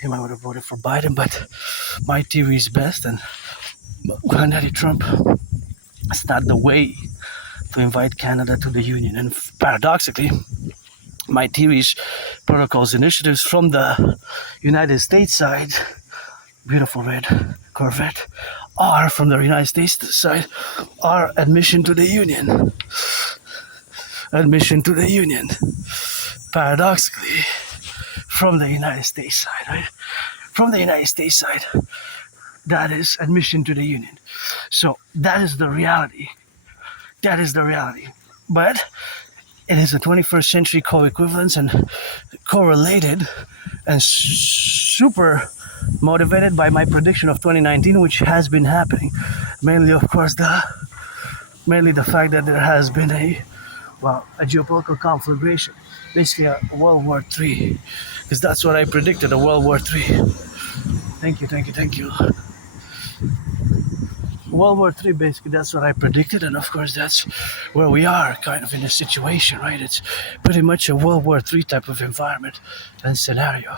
him. I would have voted for Biden, but my theory is best, and Granddaddy Trump is not the way to invite Canada to the Union. And paradoxically, my theories, protocols, initiatives from the United States side, beautiful red Corvette, are from the United States side, are admission to the Union. Admission to the Union. Paradoxically, from the United States side, right? From the United States side, that is admission to the Union. So that is the reality. But it is a 21st century co-equivalence and correlated and super motivated by my prediction of 2019, which has been happening. Mainly, of course, the fact that there has been a geopolitical conflagration, basically a World War III, because that's what I predicted, a World War III. Thank you. World War III, basically, that's what I predicted, and of course, that's where we are, kind of in a situation, right? It's pretty much a World War III type of environment and scenario.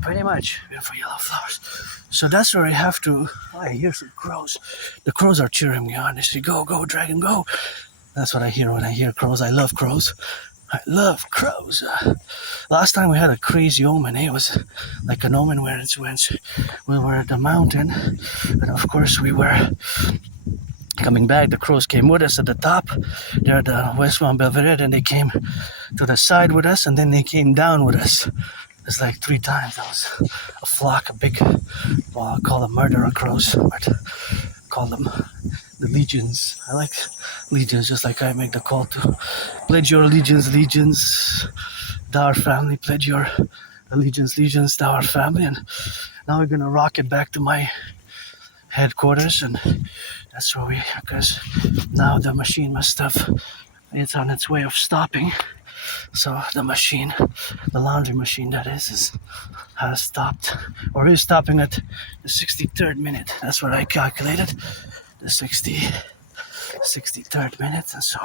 Pretty much, beautiful yellow flowers. So that's where I have to. Oh, I hear some crows. The crows are cheering me on. They say, "Go, go, dragon, go!" That's what I hear when I hear crows. I love crows. Last time we had a crazy omen. It was like an omen where we were at the mountain, and of course we were coming back. The crows came with us at the top. They're at the West Mount Belvedere, and they came to the side with us, and then they came down with us. It's like 3 times. That was a flock, a big, I call them murderer crows, but call them the legions. I like legions, just like I make the call to pledge your allegiance, to our family. Pledge your allegiance, to our family. And now we're gonna rock it back to my headquarters, and that's where because now the machine must have, it's on its way of stopping. So the machine, the laundry machine that has stopped, or is stopping at the 63rd minute. That's what I calculated, the 63rd minute. And so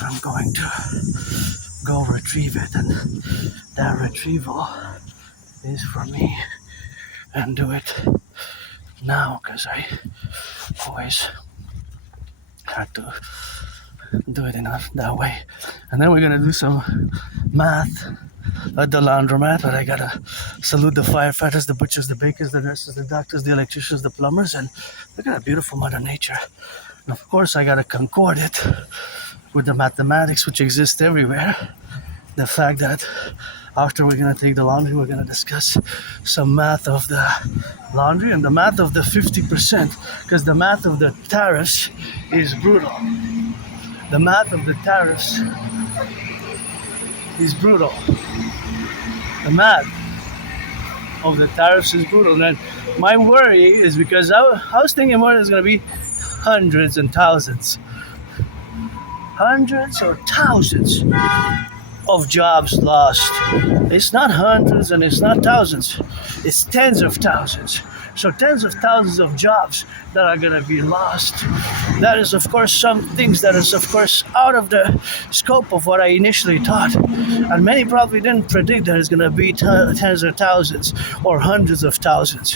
I'm going to go retrieve it, and that retrieval is for me, and do it now, because I always have to do it enough that way. And then we're gonna do some math at the laundromat, but I gotta salute the firefighters, the butchers, the bakers, the nurses, the doctors, the electricians, the plumbers, and look at that beautiful Mother Nature. And of course I gotta concord it with the mathematics which exist everywhere. The fact that after we're gonna take the laundry, we're gonna discuss some math of the laundry and the math of the 50%, because the math of the tariffs is brutal. The math of the tariffs is brutal. The math of the tariffs is brutal. And my worry is because I was thinking more is going to be hundreds and thousands. Hundreds or thousands of jobs lost. It's not hundreds and it's not thousands. It's tens of thousands. So tens of thousands of jobs that are going to be lost. That is, of course, some things that is, of course, out of the scope of what I initially thought. And many probably didn't predict that it's going to be tens of thousands or hundreds of thousands.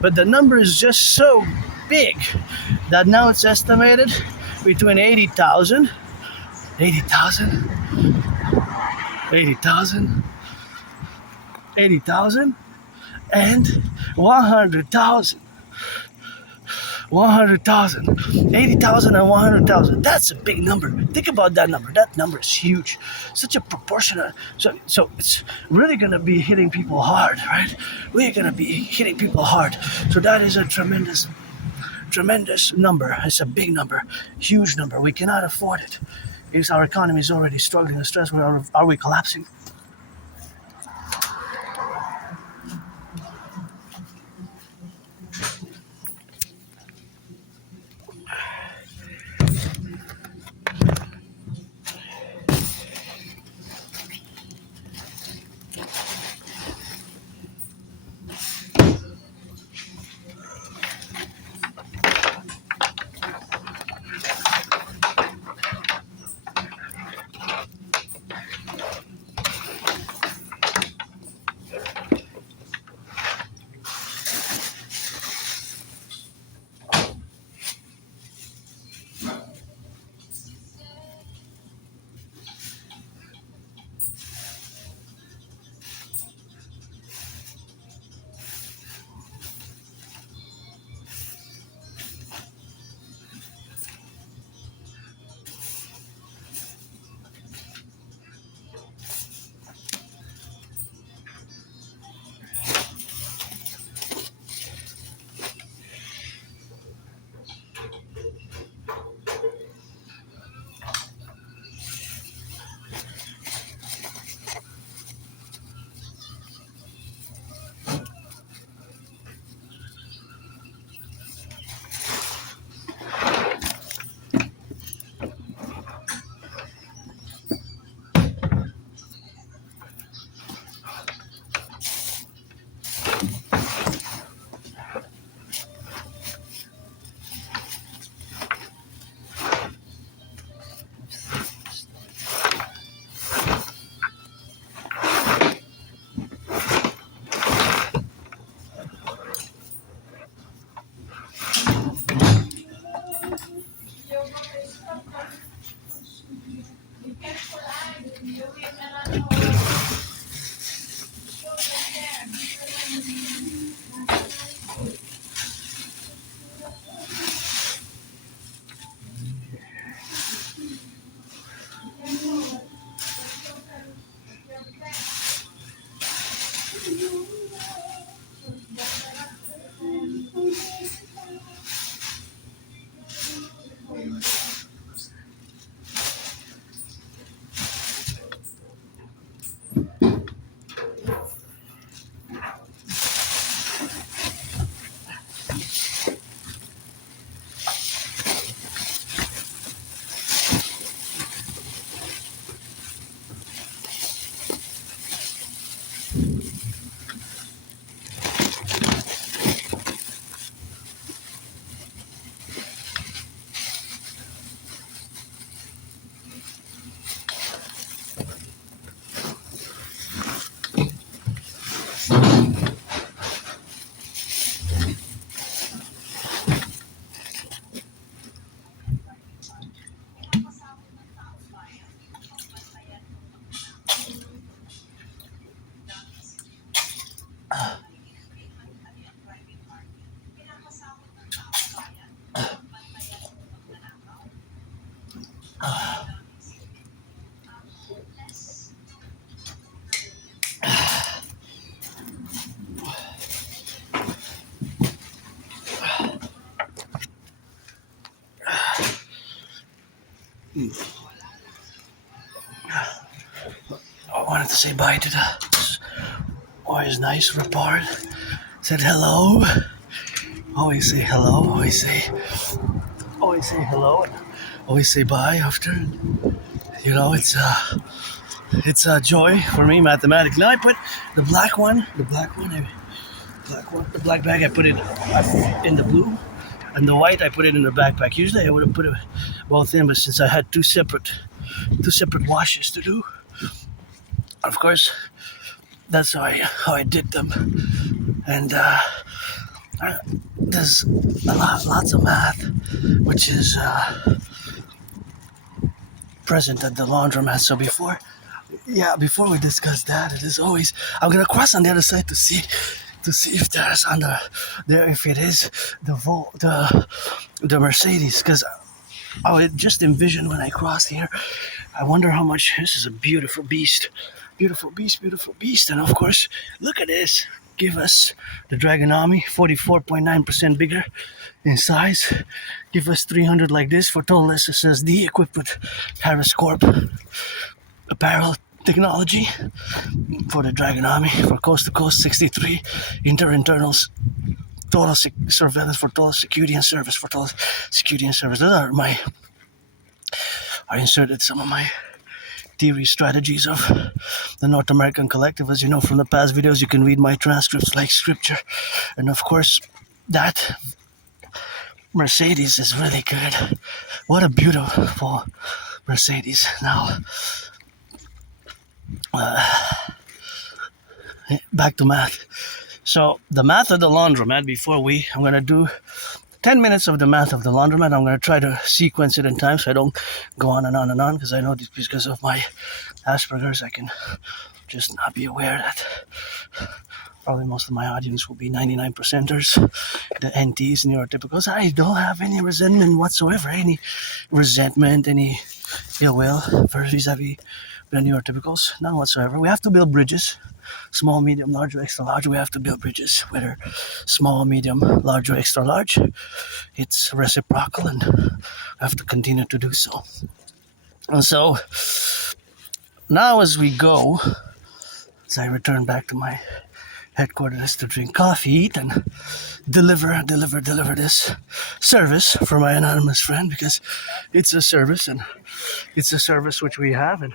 But the number is just so big that now it's estimated between 80,000 and 100,000. 80,000 and 100,000. That's a big number. Think about that number. That number is huge. Such a proportional. So it's really going to be hitting people hard, right? We're going to be hitting people hard. So that is a tremendous number. It's a big number, huge number. We cannot afford it. Because our economy is already struggling and stressed. Are we collapsing? wanted to say bye to the always nice report. Said hello. Always say hello. Always say hello. And always say bye after. You know, it's a joy for me, mathematics. Now I put the black bag. I put it in the blue, and the white I put it in the backpack. Usually I would have put it both in, but since I had two separate washes to do, of course, that's how I did them. And there's lots of math, which is present at the laundromat. So before we discuss that, it is always I'm gonna cross on the other side to see if there's if it is the Mercedes, because I would just envision when I cross here. I wonder how much. This is a beautiful beast, and of course, look at this. Give us the Dragonomy, 44.9% bigger in size. Give us 300 like this for total SSD equipped with Harris Corp apparel technology for the Dragonomy, for coast to coast 63 internals, total surveillance for total security and service Those are I inserted some of my theory strategies of the North American Collective. As you know from the past videos, you can read my transcripts like scripture. And of course, that Mercedes is really good. What a beautiful Mercedes. Now, back to math. So the math of the laundromat, I'm going to do 10 minutes of the math of the laundromat. I'm going to try to sequence it in time so I don't go on and on, because I know because of my Asperger's, I can just not be aware that probably most of my audience will be 99%ers, the NTs, neurotypicals. I don't have any resentment whatsoever, any ill will vis-a-vis the neurotypicals, none whatsoever. We have to build bridges. Small, medium, large, or extra large. We have to build bridges, whether small, medium, large, or extra large. It's reciprocal, and we have to continue to do so. And so now, as I return back to my headquarters to drink coffee, eat, and deliver this service for my anonymous friend, because it's a service, and it's a service which we have, and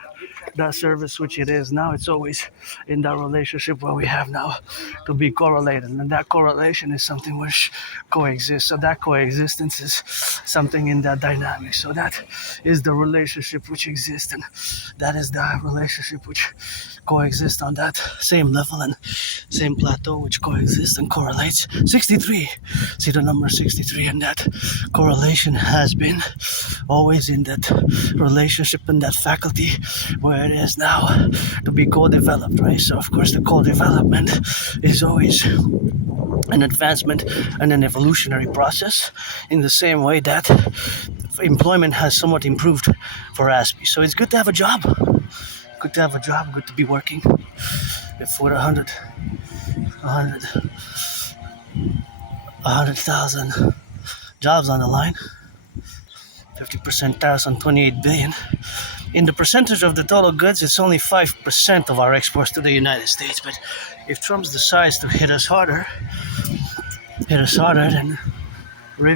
that service which it is now, it's always in that relationship where we have now to be correlated, and that correlation is something which coexists. So that coexistence is something in that dynamic. So that is the relationship which exists, and that is the relationship which coexists on that same level and same plateau, which coexists and correlates. 63, see the number 63, and that correlation has been always in that relationship and that faculty where it is now to be co-developed, right? So of course the co-development is always an advancement and an evolutionary process, in the same way that employment has somewhat improved for Aspie. So it's good to have a job, good to be working. If with 100,000 jobs on the line, 50% tariffs on 28 billion. In the percentage of the total goods, it's only 5% of our exports to the United States. But if Trump decides to hit us harder, then we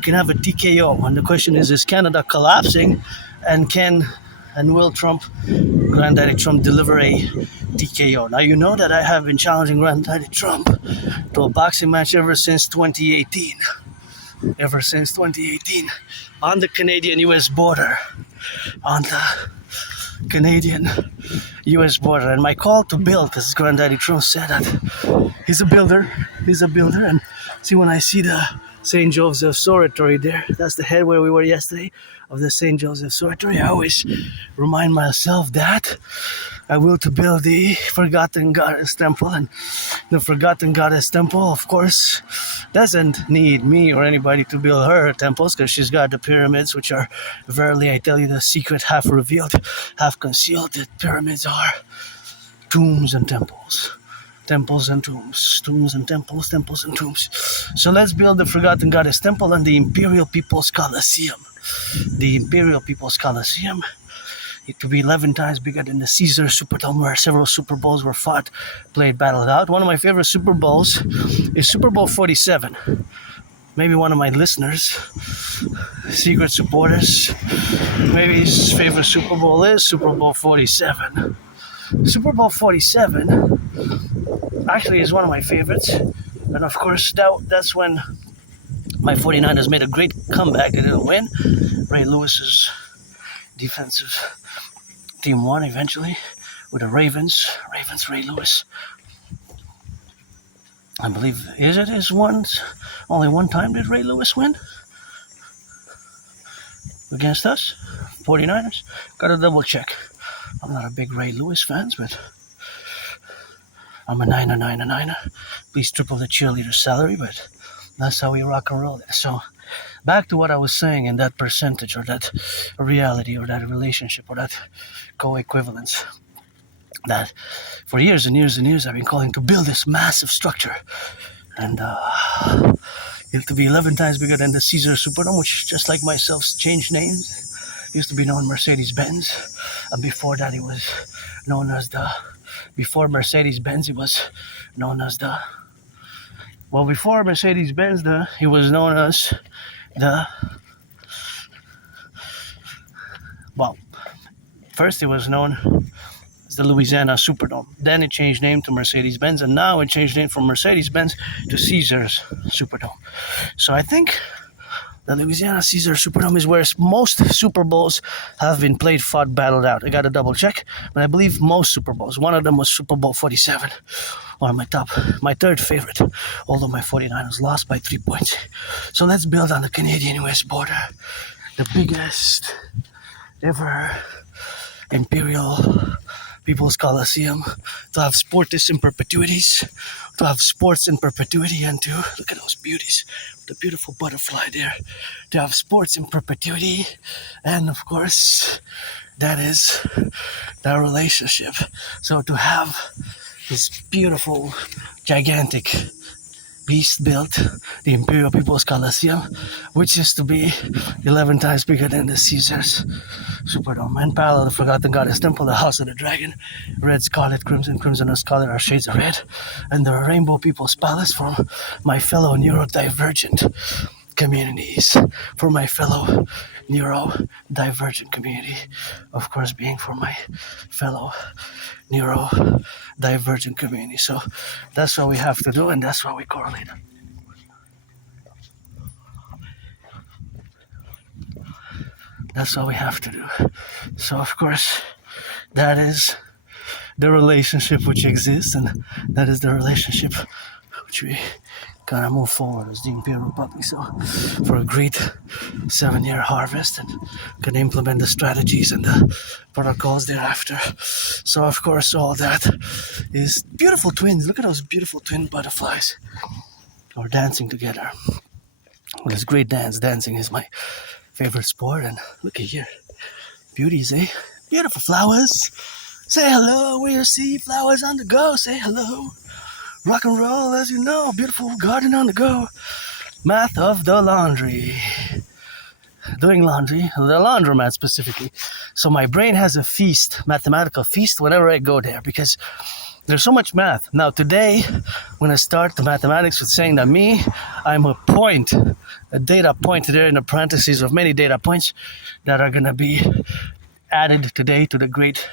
can have a TKO. And the question is Canada collapsing? And will Granddaddy Trump, deliver a TKO? Now, you know that I have been challenging Granddaddy Trump to a boxing match ever since 2018. On the Canadian-US border. And my call to build, because Granddaddy Trump said that he's a builder, and see, when I see the St. Joseph's Oratory there, that's the head where we were yesterday, of the St. Joseph's Oratory, I always remind myself that I will to build the Forgotten Goddess Temple, and the Forgotten Goddess Temple, of course, doesn't need me or anybody to build her temples, because she's got the pyramids, which are, verily I tell you the secret, half revealed, half concealed. The pyramids are tombs and temples. Temples and tombs, tombs and temples, temples and tombs. So let's build the Forgotten Goddess Temple and the Imperial People's Colosseum. The Imperial People's Colosseum to be 11 times bigger than the Caesar Superdome, where several Super Bowls were fought, played, battled out. One of my favorite Super Bowls is Super Bowl 47. Maybe one of my listeners, secret supporters, maybe his favorite Super Bowl is Super Bowl 47. Super Bowl 47 actually is one of my favorites. And of course, that's when my 49ers made a great comeback. They didn't win. Ray Lewis's defensive team won eventually with the Ravens, Ray Lewis. I believe, is it his once? Only one time did Ray Lewis win against us, 49ers. Gotta double check. I'm not a big Ray Lewis fan, but I'm a niner. Please triple the cheerleader salary, but that's how we rock and roll it. So back to what I was saying in that percentage or that reality or that relationship or that co-equivalence. That for years and years and years I've been calling to build this massive structure. And it to be 11 times bigger than the Caesar Superdome, which just like myself changed names. Used to be known Mercedes-Benz. And before that it was known as before Mercedes-Benz it was known as before Mercedes-Benz it was known as first it was known as the Louisiana Superdome. Then it changed name to Mercedes-Benz, and now it changed name from Mercedes-Benz to Caesar's Superdome. So I think the Louisiana Caesar Superdome is where most Super Bowls have been played, fought, battled out. I got to double check, but I believe most Super Bowls. One of them was Super Bowl 47, one of my third favorite, although my 49ers lost by 3 points. So let's build on the Canadian-US border, the biggest ever imperial People's Coliseum, to have sports in perpetuities, to have sports in perpetuity, and to look at those beauties, the beautiful butterfly there, to have sports in perpetuity, and of course, that is the relationship. So to have this beautiful, gigantic beast built, the Imperial People's Coliseum, which is to be 11 times bigger than the Caesar's Superdome. And parallel, the Forgotten Goddess Temple, the House of the Dragon, red, scarlet, crimson and scarlet are shades of red, and the Rainbow People's Palace from my fellow neurodivergent communities, for my fellow neurodivergent community, of course being for my fellow neurodivergent community. So that's what we have to do, and that's what we correlate. That's what we have to do. So of course that is the relationship which exists, and that is the relationship which we gotta move forward as the Imperial Republic. So for a great 7-year harvest, and can implement the strategies and the protocols thereafter. So of course all that is beautiful twins. Look at those beautiful twin butterflies are dancing together. Well, it's great dance. Dancing is my favorite sport. And look at here, beauties, eh? Beautiful flowers. Say hello, we'll see flowers on the go. Say hello. Rock and roll, as you know, beautiful garden on the go. Math of the laundry. Doing laundry, the laundromat specifically. So my brain has a feast, mathematical feast, whenever I go there, because there's so much math. Now today, I'm going to start the mathematics with saying that I'm a point, a data point there in the parentheses of many data points that are going to be added today to the great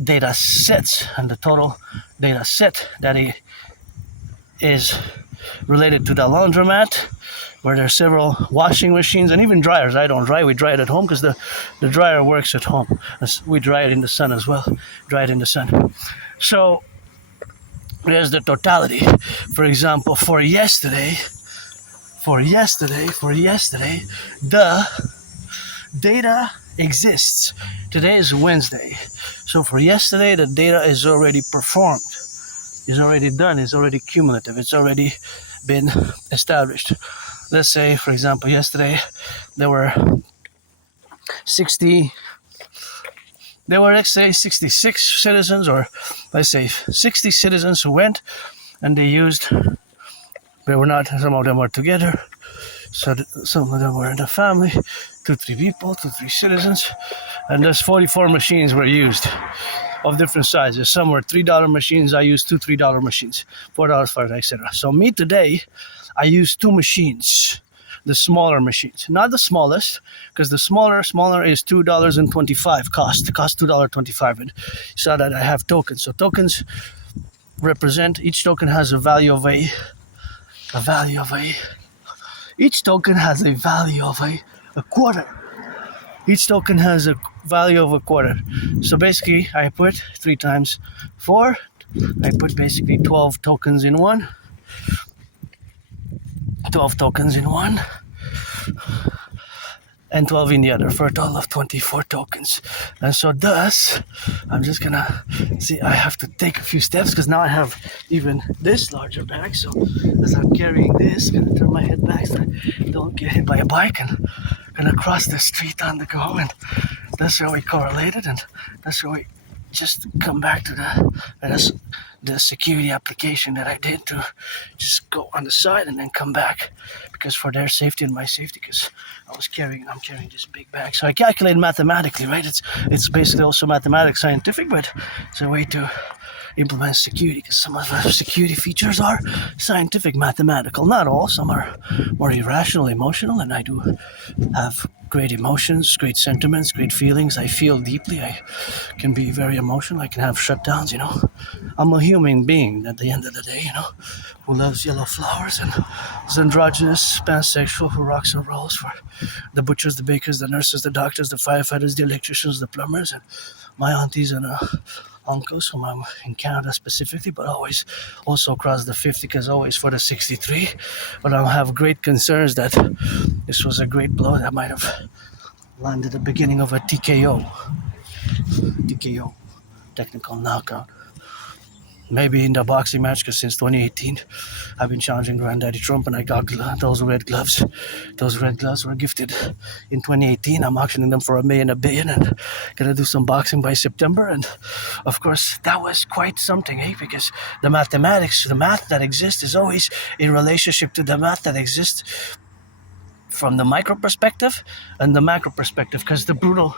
data sets, and the total data set that is related to the laundromat, where there are several washing machines and even dryers. I don't dry, we dry it at home because the dryer works at home. We dry it in the sun as well, dry it in the sun. So there's the totality. For example, for yesterday, the data exists. Today is Wednesday. So for yesterday, the data is already performed. It's already done. It's already cumulative. It's already been established. Let's say, for example, yesterday there were 66 citizens, or let's say 60 citizens who went, and some of them were together, so some of them were in a family, 2-3 people, 2-3 citizens, and there's 44 machines were used of different sizes. Some were $3 machines. I used two $3 machines, $4, $5, etc. So me today, I used two machines, the smaller machines, not the smallest, because the smaller is $2.25 cost $2.25, and so that I have tokens. So tokens represent, each token has a value of each token has a value of a quarter. Each token has a value of a quarter. So basically, I put 3 times 4. I put basically 12 tokens in one. 12 tokens in one. And 12 in the other, for a total of 24 tokens. And so thus, I'm just gonna see, I have to take a few steps because now I have even this larger bag. So as I'm carrying this, I'm gonna turn my head back so I don't get hit by a bike, and gonna cross the street on the go, and that's how we correlated, and that's how we just come back to the security application that I did to just go on the side and then come back, because for their safety and my safety, because I'm carrying this big bag. So I calculate mathematically, right? It's basically also mathematics, scientific, but it's a way to implement security, because some of the security features are scientific, mathematical. Not all. Some are more irrational, emotional, and I do have great emotions, great sentiments, great feelings. I feel deeply. I can be very emotional. I can have shutdowns, I'm a human being at the end of the day, who loves yellow flowers and is androgynous, pansexual, who rocks and rolls for the butchers, the bakers, the nurses, the doctors, the firefighters, the electricians, the plumbers, and my aunties and uncles, whom I'm in Canada specifically, but always also across the 50, because always for the 63. But I have great concerns that this was a great blow that might have landed the beginning of a TKO, technical knockout. Maybe in the boxing match, because since 2018, I've been challenging Granddaddy Trump, and I got those red gloves. Those red gloves were gifted in 2018. I'm auctioning them for $1 billion, and gonna do some boxing by September. And of course, that was quite something, because the math that exists is always in relationship to the math that exists from the micro perspective and the macro perspective, because the brutal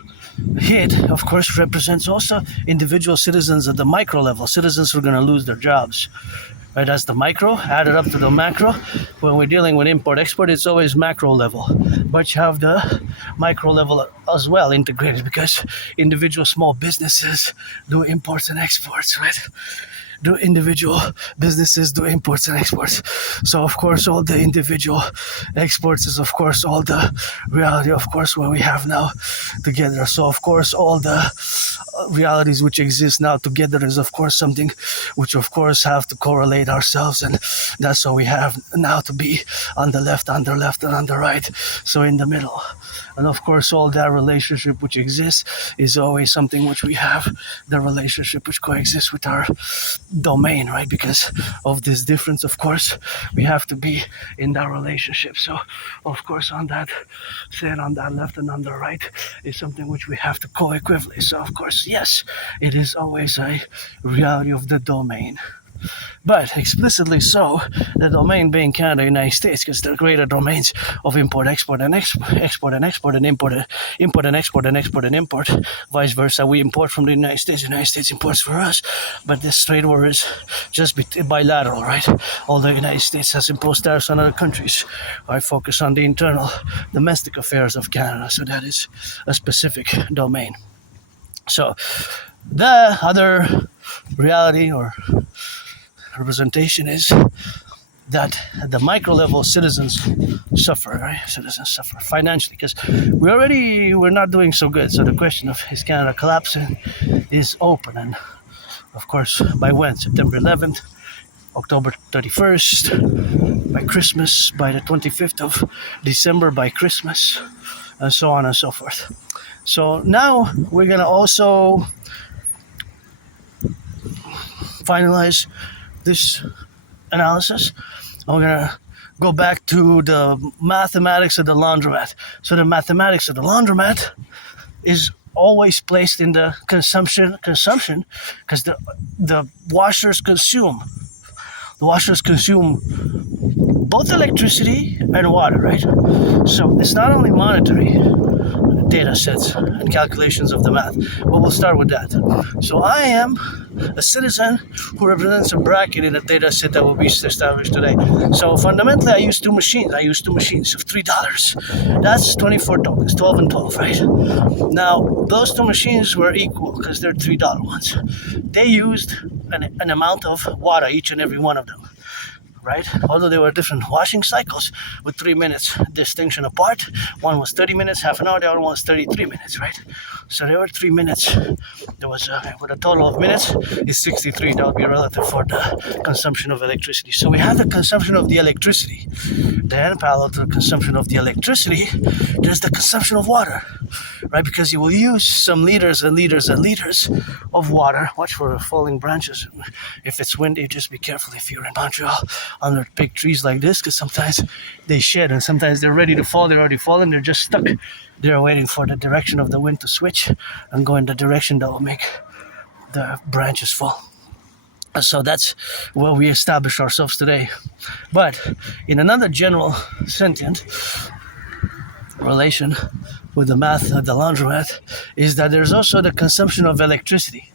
hit, of course, represents also individual citizens at the micro level, citizens who are going to lose their jobs. Right, that's the micro, added up to the macro. When we're dealing with import-export, it's always macro level. But you have the micro level as well integrated, because individual small businesses do imports and exports, right? Individual businesses do imports and exports. So of course all the individual exports is of course all the reality, of course, what we have now together. So of course all the realities which exist now together is of course something which of course have to correlate ourselves, and that's what we have now to be on the left, on the left, and on the right, so in the middle. And of course all that relationship which exists is always something which we have, the relationship which coexists with our domain, right? Because of this difference, of course, we have to be in that relationship. So of course on that left and on the right is something which we have to co-equivalent. So of course, yes, it is always a reality of the domain. But explicitly so, the domain being Canada, United States, because they're greater domains of import, export, and export, and import, and export, and export, and import. Vice versa, we import from the United States imports for us. But this trade war is just bilateral, right? Although the United States has imposed tariffs on other countries, I focus on the internal domestic affairs of Canada, so that is a specific domain. So the other reality or representation is that at the micro level citizens suffer, right? Citizens suffer financially, because we're not doing so good. So the question of is Canada collapsing is open, and of course by when? September 11th, October 31st, by Christmas, by the 25th of December, by Christmas, and so on and so forth. So now we're gonna also finalize this analysis. I'm gonna go back to the mathematics of the laundromat. So the mathematics of the laundromat is always placed in the consumption, because the washers consume. The washers consume both electricity and water, right? So it's not only monetary, data sets and calculations of the math. But we'll start with that. So I am a citizen who represents a bracket in a data set that will be established today. So fundamentally, I use two machines. I use two machines of $3. That's 24 tokens, 12 and 12, right? Now, those two machines were equal because they're $3 ones. They used an amount of water, each and every one of them, right? Although they were different washing cycles with 3 minutes distinction apart. One was 30 minutes, half an hour, the other one was 33 minutes, right? So there were 3 minutes. There was, with a total of minutes, is 63. That would be relative for the consumption of electricity. So we have the consumption of the electricity. Then, parallel to the consumption of the electricity, there's the consumption of water, right? Because you will use some liters and liters and liters of water. Watch for falling branches. If it's windy, just be careful if you're in Montreal under big trees like this, because sometimes they shed and sometimes they're ready to fall. They're already fallen. They're just stuck. They're waiting for the direction of the wind to switch and go in the direction that will make the branches fall. So that's where we establish ourselves today. But in another general sentient relation with the math of the laundromat is that there's also the consumption of electricity.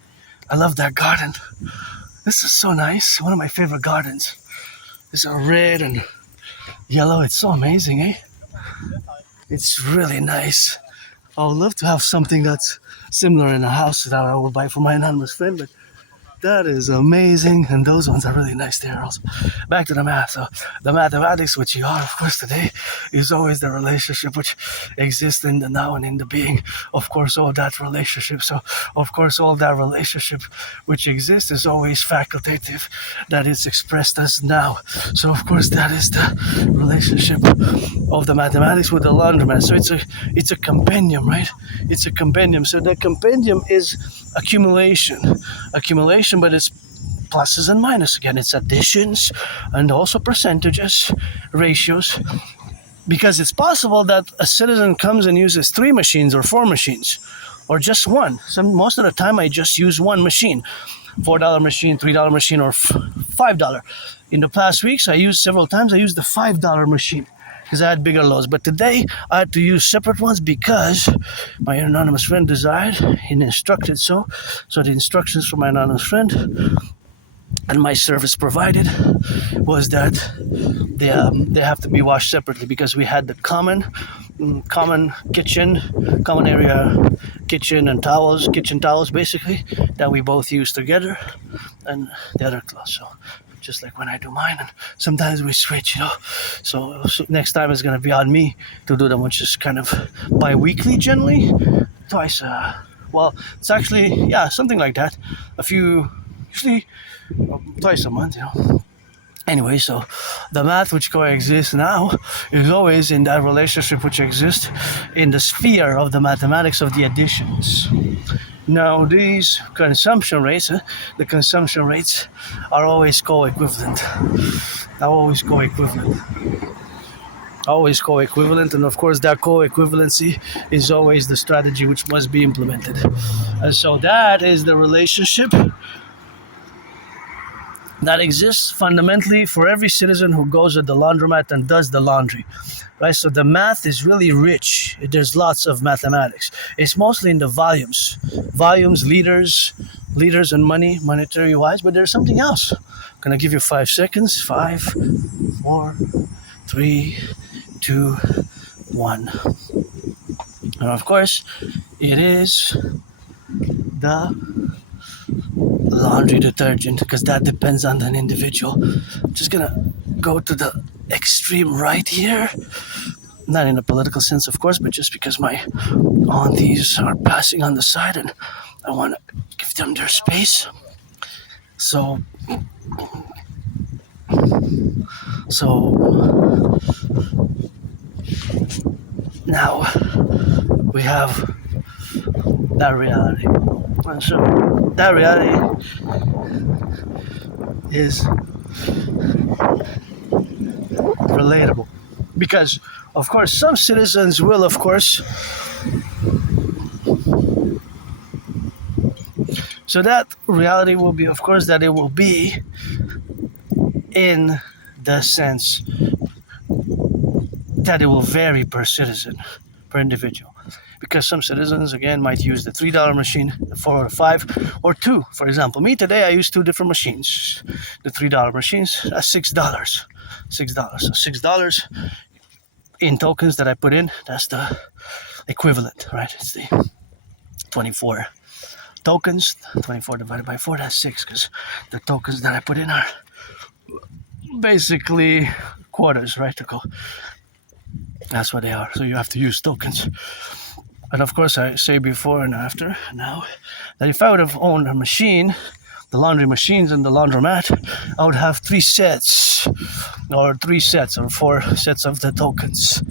I love that garden. This is so nice. One of my favorite gardens. It's a red and yellow. It's so amazing, eh? It's really nice. I would love to have something that's similar in a house that I would buy for my anonymous friend, but that is amazing, and those ones are really nice there also. Back to the math. So the mathematics, which you are, of course, today, is always the relationship which exists in the now and in the being. Of course, all that relationship. So, of course, all that relationship which exists is always facultative, that is expressed as now. So, of course, that is the relationship of the mathematics with the laundromat. So it's a compendium, right? It's a compendium. So the compendium is accumulation, but it's pluses and minuses. Again, it's additions and also percentages, ratios, because it's possible that a citizen comes and uses 3 machines or 4 machines or just one. Most of the time I just use one machine, $4 machine, $3 machine, or $5. In the past weeks I used the $5 machine because I had bigger loads. But today I had to use separate ones because my anonymous friend desired and instructed so. So the instructions from my anonymous friend and my service provided was that they have to be washed separately because we had the common kitchen, common area kitchen towels basically, that we both use together, and the other clothes. So just like when I do mine, and sometimes we switch, So next time it's gonna be on me to do them, which is kind of bi-weekly, generally twice. It's actually something like that. Usually twice a month, Anyway, so the math which coexists now is always in that relationship which exists in the sphere of the mathematics of the additions. Now, these consumption rates, the consumption rates are always co-equivalent. Always co-equivalent, and of course that co-equivalency is always the strategy which must be implemented. And so that is the relationship that exists fundamentally for every citizen who goes at the laundromat and does the laundry, right? So the math is really rich. There's lots of mathematics. It's mostly in the volumes, liters and money, monetary wise, but there's something else. I'm gonna give you 5 seconds. 5, 4, 3, 2, 1. And of course, it is the laundry detergent, because that depends on an individual. I'm just gonna go to the extreme right here, not in a political sense, of course, but just because my aunties are passing on the side and I want to give them their space. So now we have that reality. And so that reality is relatable because, of course, some citizens will, of course, so that reality will be, of course, that it will be in the sense that it will vary per citizen, per individual. because some citizens, again, might use the $3 machine, the 4 or 5, or 2. For example, me today, I use 2 different machines. The $3 machines, that's $6. $6. So $6 in tokens that I put in, that's the equivalent, right? It's the 24 tokens. 24 divided by 4, that's 6, because the tokens that I put in are basically quarters, right? That's what they are. So you have to use tokens. And of course, I say before and after now that if I would have owned a machine, the laundry machines and the laundromat, I would have 3 sets or 4 sets of the tokens.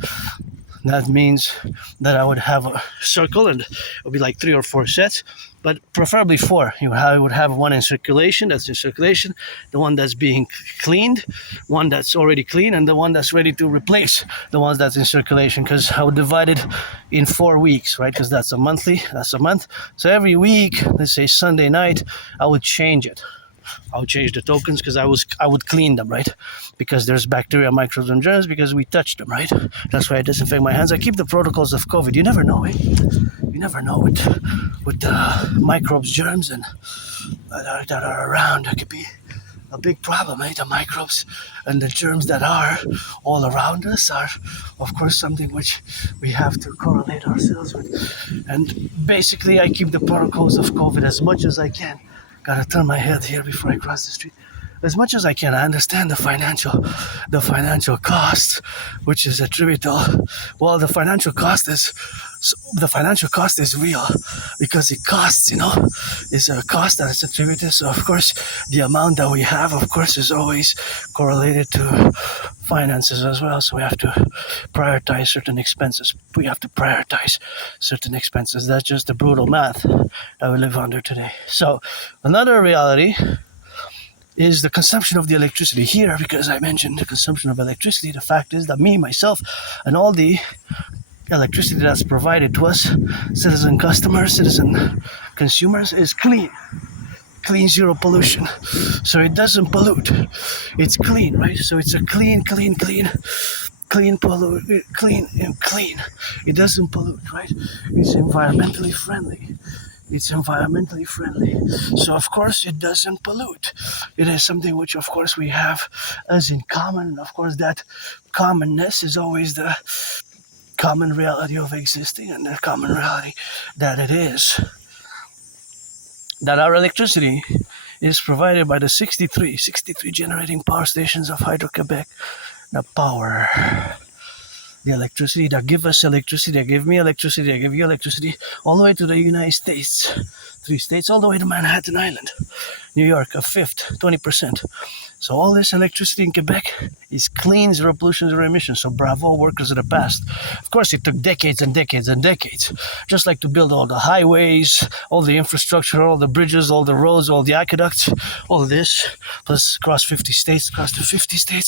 That means that I would have a circle and it would be like 3 or 4 sets, but preferably 4. I would have one in circulation, that's in circulation, the one that's being cleaned, one that's already clean, and the one that's ready to replace the ones that's in circulation, because I would divide it in 4 weeks, right? Because that's a month. So every week, let's say Sunday night, I would change it. I would change the tokens because I would clean them, right? Because there's bacteria, microbes, and germs because we touched them, right? That's why I disinfect my hands. I keep the protocols of COVID. You never know, eh? You never know with the microbes, germs, and that are around. It could be a big problem, eh? The microbes and the germs that are all around us are, of course, something which we have to correlate ourselves with. And basically, I keep the protocols of COVID as much as I can. Gotta turn my head here before I cross the street. As much as I can, I understand the financial cost, which is attributable. Well, the financial cost is real because it costs, it's a cost that is attributed. So of course, the amount that we have, of course, is always correlated to finances as well. So we have to prioritize certain expenses. That's just the brutal math that we live under today. So another reality is the consumption of the electricity here, because I mentioned the consumption of electricity. The fact is that me, myself, and all the electricity that's provided to us, citizen consumers, is clean, zero pollution. So it doesn't pollute. It's clean, right? So it's a clean. It doesn't pollute, right? It's environmentally friendly. So of course it doesn't pollute. It is something which of course we have as in common. And of course that commonness is always the common reality of existing, and the common reality that it is that our electricity is provided by the 63 generating power stations of Hydro-Quebec. The electricity that give us electricity, that give me electricity, that give you electricity, all the way to the United States. 3 states, all the way to Manhattan Island. New York, a fifth, 20%. So all this electricity in Quebec is clean, zero pollution, zero emissions. So bravo, workers of the past. Of course, it took decades and decades and decades. Just like to build all the highways, all the infrastructure, all the bridges, all the roads, all the aqueducts, all this, plus across the 50 states,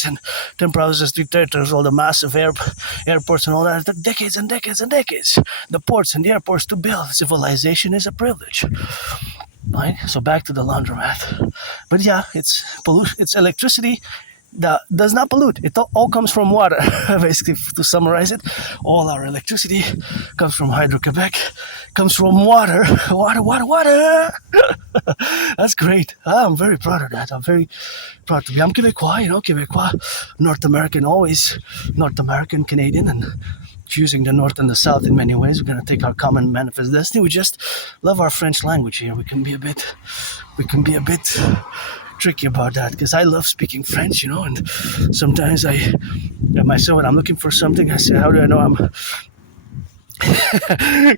and 10 provinces, 3 territories, all the massive airports and all that. It took decades and decades and decades. The ports and the airports to build. Civilization is a privilege. Right? So back to the laundromat. But yeah, it's pollution. It's electricity that does not pollute. It all comes from water. Basically, to summarize it, all our electricity comes from Hydro-Quebec, comes from water. Water. That's great. I'm very proud of that. I'm very proud to be. I'm Québécois, Québécois, North American, always North American, Canadian, and choosing the North and the South in many ways. We're going to take our common manifest destiny. We just love our French language here. We can be a bit tricky about that, because I love speaking French, and sometimes myself, when I'm looking for something, I say, how do I know I'm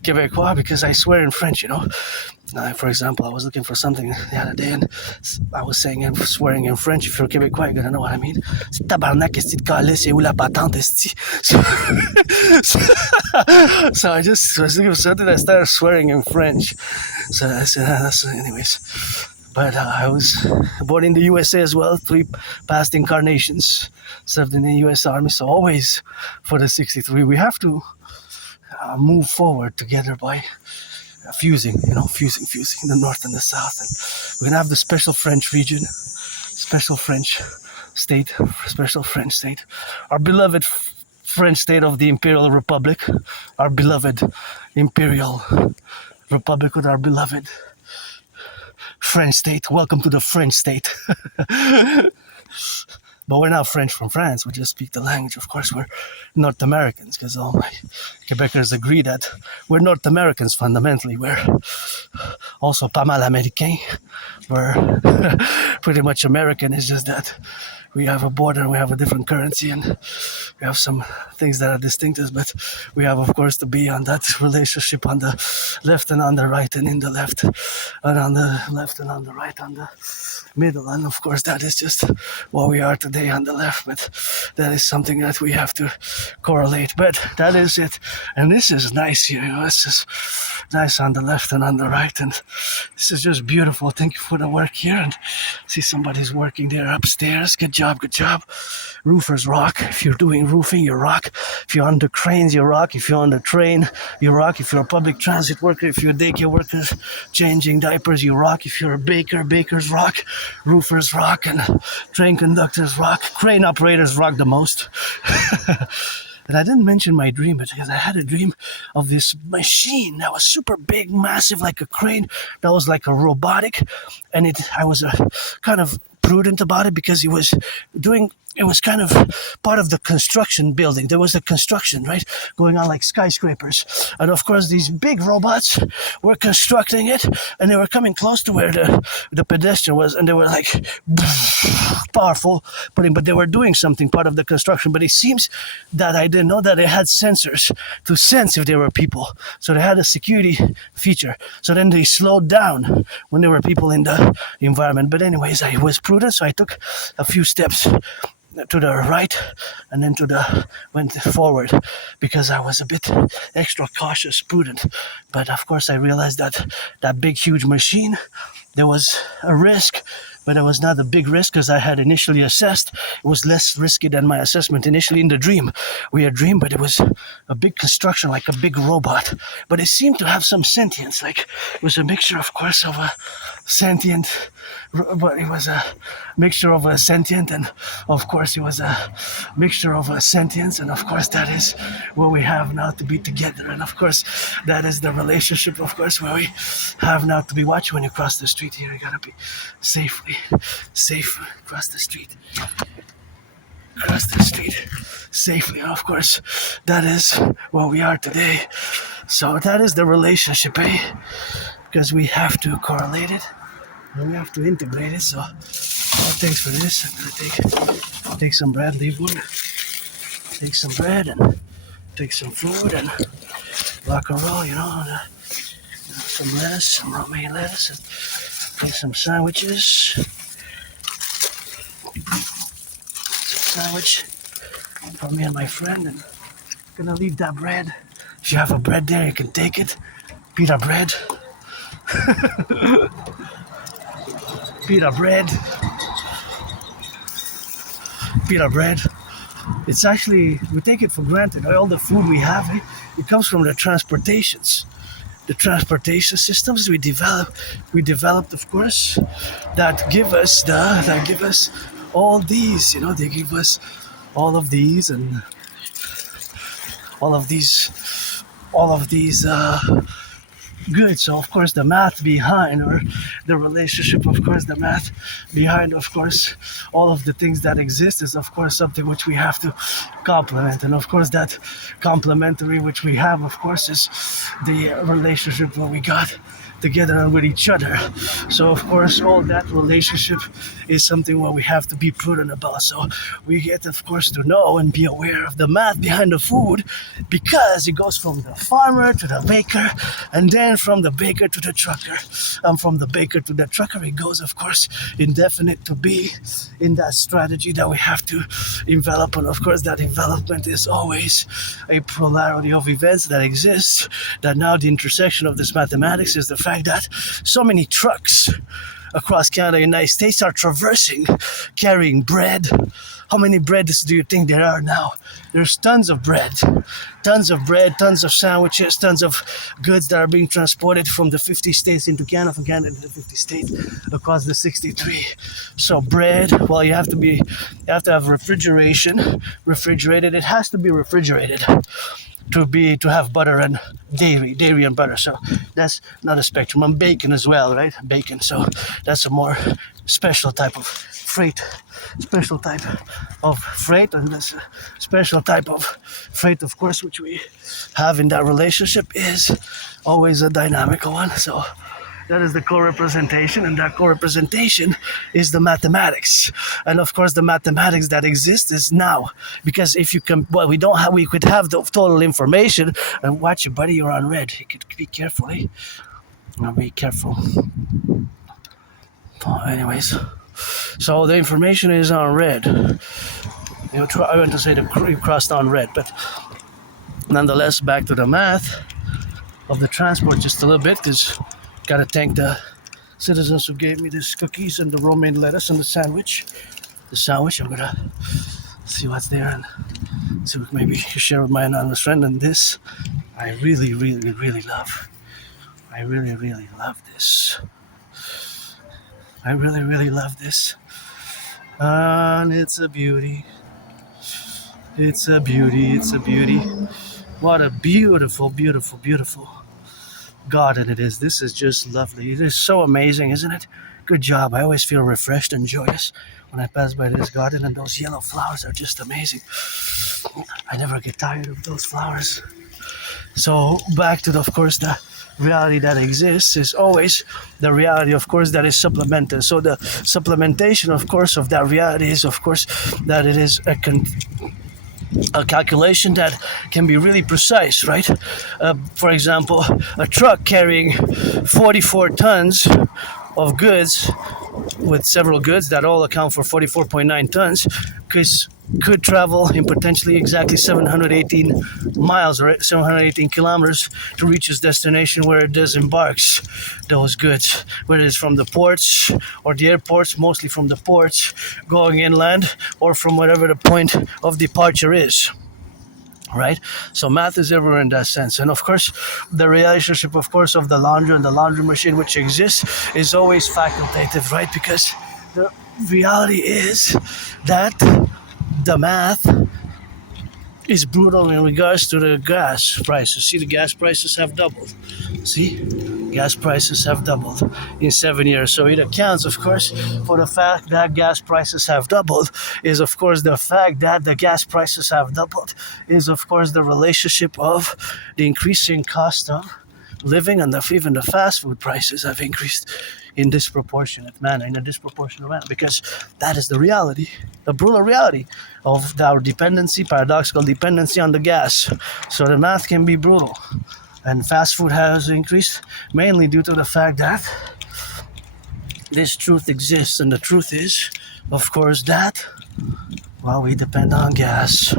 Québécois? Because I swear in French, for example, I was looking for something the other day, and I was saying and swearing in French. If you're Québécois, you're gonna know what I mean. Tabarnak, esti de calice, où la patente, esti. So I just was looking for something. I started swearing in French. So that's anyways. But I was born in the USA as well. 3 past incarnations, served in the U.S. Army. So always for the 63, we have to move forward together by fusing the North and the South. And we're gonna have the special French region, special French state, our beloved French state of the Imperial Republic, our beloved Imperial Republic with our beloved French state. Welcome to the French state. But we're not French from France. We just speak the language. Of course, we're North Americans, because all my Quebecers agree that we're North Americans fundamentally. We're also pas mal Americain. We're pretty much American. It's just that we have a border and we have a different currency and we have some things that are distinctive, but we have, of course, to be on that relationship on the left and on the right, and in the left and on the left and on the right, on the middle. And of course, that is just what we are today on the left, but that is something that we have to correlate. But that is it. And this is nice here. This is nice on the left and on the right, and this is just beautiful. Thank you for the work here. And see, somebody's working there upstairs. Good job, good job. Roofers rock. If you're doing roofing, you rock. If you're on the cranes, you rock. If you're on the train, you rock. If you're a public transit worker, if you're a daycare worker changing diapers, you rock. If you're a baker, bakers rock. Roofers rock, and train conductors rock. Crane operators rock the most. And I didn't mention my dream, because I had a dream of this machine that was super big, massive, like a crane, that was like a robotic, and I was kind of prudent about it, because it was kind of part of the construction building. There was a construction, right, going on, like skyscrapers. And of course, these big robots were constructing it, and they were coming close to where the pedestrian was, and they were like powerful, but they were doing something, part of the construction. But it seems that I didn't know that they had sensors to sense if there were people. So they had a security feature. So then they slowed down when there were people in the environment. But anyways, I was prudent, so I took a few steps to the right and then went forward, because I was a bit extra cautious, prudent. But of course, I realized that big, huge machine, there was a risk, but it was not a big risk, because I had initially assessed it was less risky than my assessment initially in the dream. We had dreamed, but it was a big construction, like a big robot. But it seemed to have some sentience, like it was a mixture, of course, of a sentient, but it was a mixture of a sentient, and of course it was a mixture of a sentience, and of course that is what we have now to be together, and of course that is the relationship, of course, where we have now to be watching. When you cross the street here, you gotta be safe across the street safely, and of course that is what we are today. So that is the relationship, because we have to correlate it and we have to integrate it. So thanks for this. I'm gonna take some bread, leave one, take some bread and take some food and rock and roll, some lettuce, some romaine lettuce, and take some sandwiches. Sandwich for me and my friend, and I'm gonna leave that bread. If you have a bread there, you can take it. Pita bread. Pita bread. It's actually, we take it for granted. All the food we have, it comes from the transportation systems we developed, of course, that give us all these, they give us all of these and all of these good. So of course the math behind, or the relationship, of course the math behind, of course all of the things that exist, is of course something which we have to complement. And of course that complementary which we have, of course, is the relationship where we got together and with each other. So of course all that relationship is something where we have to be prudent about. So we get, of course, to know and be aware of the math behind the food, because it goes from the farmer to the baker, and then from the baker to the trucker, and from the baker to the trucker it goes, of course, indefinite to be in that strategy that we have to envelop. And of course that envelopment is always a plurality of events that exist, that now the intersection of this mathematics is the fact that so many trucks across Canada, United States are traversing, carrying bread. How many breads do you think there are now? There's tons of bread, tons of sandwiches, tons of goods that are being transported from the 50 states into Canada, from Canada into the 50 states, across the 63. So bread, well, you have to have refrigerated. It has to be refrigerated to have butter and dairy and butter. So that's not a spectrum. And bacon as well, right? Bacon. So that's a more special type of freight, and that's a special type of freight, of course, which we have in that relationship is always a dynamical one. So that is the co-representation, and that co-representation is the mathematics. And of course, the mathematics that exists is now, because if you can, well, we could have the total information. And watch it, buddy, you're on red. You could be careful, eh? Be careful. Anyways, so the information is on red. I went to say you crossed on red, but nonetheless, back to the math of the transport just a little bit, because gotta thank the citizens who gave me these cookies and the romaine lettuce and the sandwich. I'm gonna see what's there and see what maybe share with my anonymous friend. And this, I really love. I really love this. I really love this. And it's a beauty. It's a beauty. What a beautiful garden it is. This is just lovely. It is so amazing, isn't it? Good job. I always feel refreshed and joyous when I pass by this garden, and those yellow flowers are just amazing. I never get tired of those flowers. So back to of course, the reality that exists is always the reality, of course, that is supplemented. So the supplementation, of course, of that reality is, of course, that it is a calculation that can be really precise, right? For example, a truck carrying 44 tons of goods, with several goods that all account for 44.9 tons, could travel in potentially exactly 718 miles or 718 kilometers to reach its destination, where it disembarks those goods, whether it's from the ports or the airports, mostly from the ports, going inland, or from whatever the point of departure is. Right? So math is everywhere in that sense. And of course, the relationship, of course, of the laundry and the laundry machine, which exists, is always facultative, right? Because the reality is that the math is brutal in regards to the gas prices. See, the gas prices have doubled. Gas prices have doubled in 7 years. So it accounts, of course, for the fact that gas prices have doubled, is, of course, the fact that the gas prices have doubled, is, of course, the relationship of the increasing cost of living, and even the fast food prices have increased in a disproportionate manner, because that is the reality, the brutal reality of our paradoxical dependency on the gas. So the math can be brutal. And fast food has increased mainly due to the fact that this truth exists. And the truth is, of course, that, well, we depend on gas.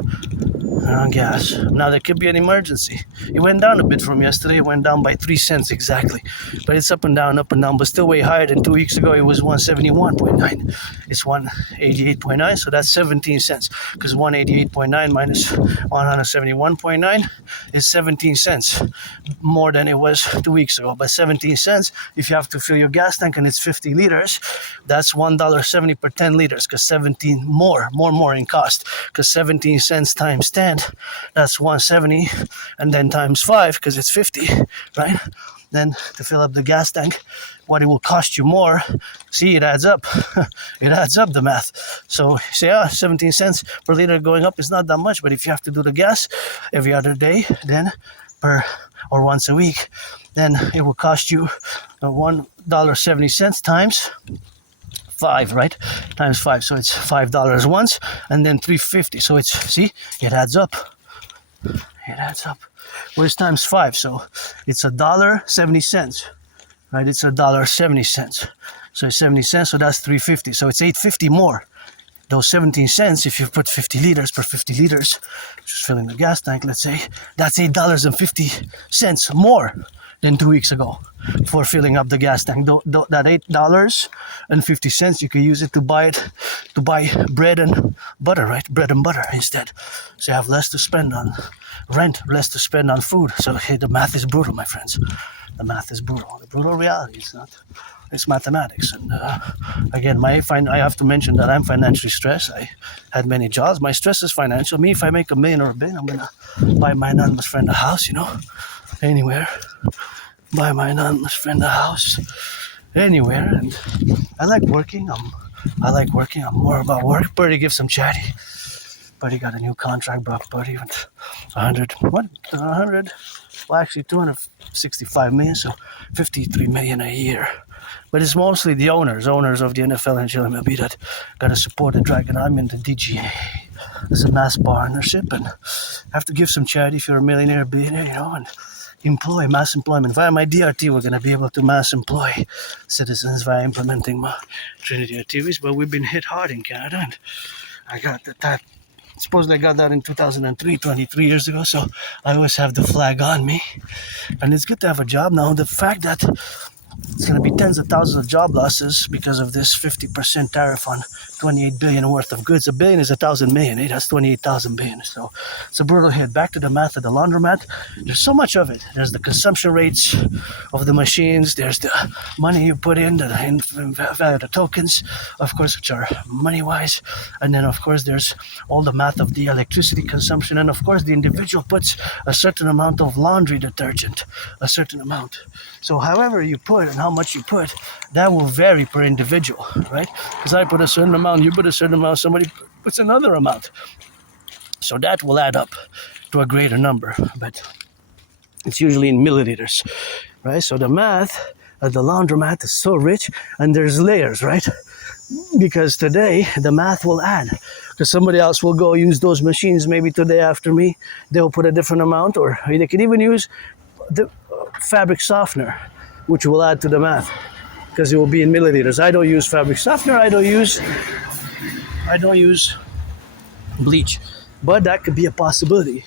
Now, there could be an emergency. It went down a bit from yesterday. It went down by 3 cents exactly. But it's up and down, but still way higher than 2 weeks ago. It was 171.9. It's 188.9, so that's 17 cents. Because 188.9 minus 171.9 is 17 cents more than it was 2 weeks ago. But 17 cents, if you have to fill your gas tank and it's 50 liters, that's $1.70 per 10 liters, because 17 more in cost. Because 17 cents times 10, that's 170, and then times 5, because it's 50, right? Then to fill up the gas tank, what it will cost you more. See, it adds up. It adds up, the math. So you say, 17 cents per liter going up is not that much, but if you have to do the gas every other day, then or once a week, then it will cost you $1.70 times 5, right? Times 5, so it's $5 once, and then $3.50. So it adds up. Well, it's times 5, so it's $1.70, right? It's $1.70. So it's 70 cents, so that's $3.50. So it's $8.50 more. those 17 cents, if you put 50 liters per 50 liters, just filling the gas tank, let's say, that's $8.50 more than 2 weeks ago for filling up the gas tank. That $8.50, you could use it to buy bread and butter, right? Bread and butter instead. So you have less to spend on rent, less to spend on food. So hey, the math is brutal, my friends. The math is brutal. The brutal reality is not. It's mathematics. And again, I have to mention that I'm financially stressed. I had many jobs. My stress is financial. Me, if I make $1 million or $1 billion, I'm gonna buy my anonymous friend a house. Anywhere. Buy my anonymous friend a house. Anywhere. And I like working. I'm more about work. Birdie gives some chatty. Birdie got a new contract. Birdie went 100. What? 100? Well, actually, 265 million. So 53 million a year. But it's mostly the owners of the NFL and MLB that got to support the Dragon. I'm in the DGA. It's a mass partnership, and have to give some charity if you're a millionaire, billionaire, and employ, mass employment. Via my DRT, we're going to be able to mass employ citizens via implementing my Trinity activities. But we've been hit hard in Canada, and I got that. Supposedly I got that in 2003, 23 years ago, so I always have the flag on me. And it's good to have a job now. The fact that it's going to be tens of thousands of job losses because of this 50% tariff on 28 billion worth of goods. A billion is 1,000 million. It has 28,000 billion. So it's a brutal hit. Back to the math of the laundromat. There's so much of it. There's the consumption rates of the machines. There's the money you put in, the value of the tokens, of course, which are money-wise. And then, of course, there's all the math of the electricity consumption. And, of course, the individual puts a certain amount of laundry detergent, a certain amount. So however you put and how much you put, that will vary per individual, right? Because I put a certain amount, you put a certain amount, somebody puts another amount. So that will add up to a greater number, but it's usually in milliliters, right? So the math of the laundromat is so rich, and there's layers, right? Because today the math will add, because somebody else will go use those machines maybe today after me. They'll put a different amount, or they can even use the fabric softener, which will add to the math because it will be in milliliters. I don't use fabric softener. I don't use bleach, but that could be a possibility.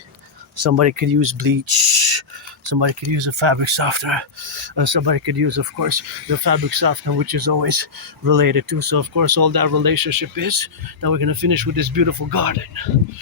Somebody could use bleach. Somebody could use a fabric softener. Somebody could use, of course, the fabric softener, which is always related to. So, of course, all that relationship is that we're going to finish with this beautiful garden.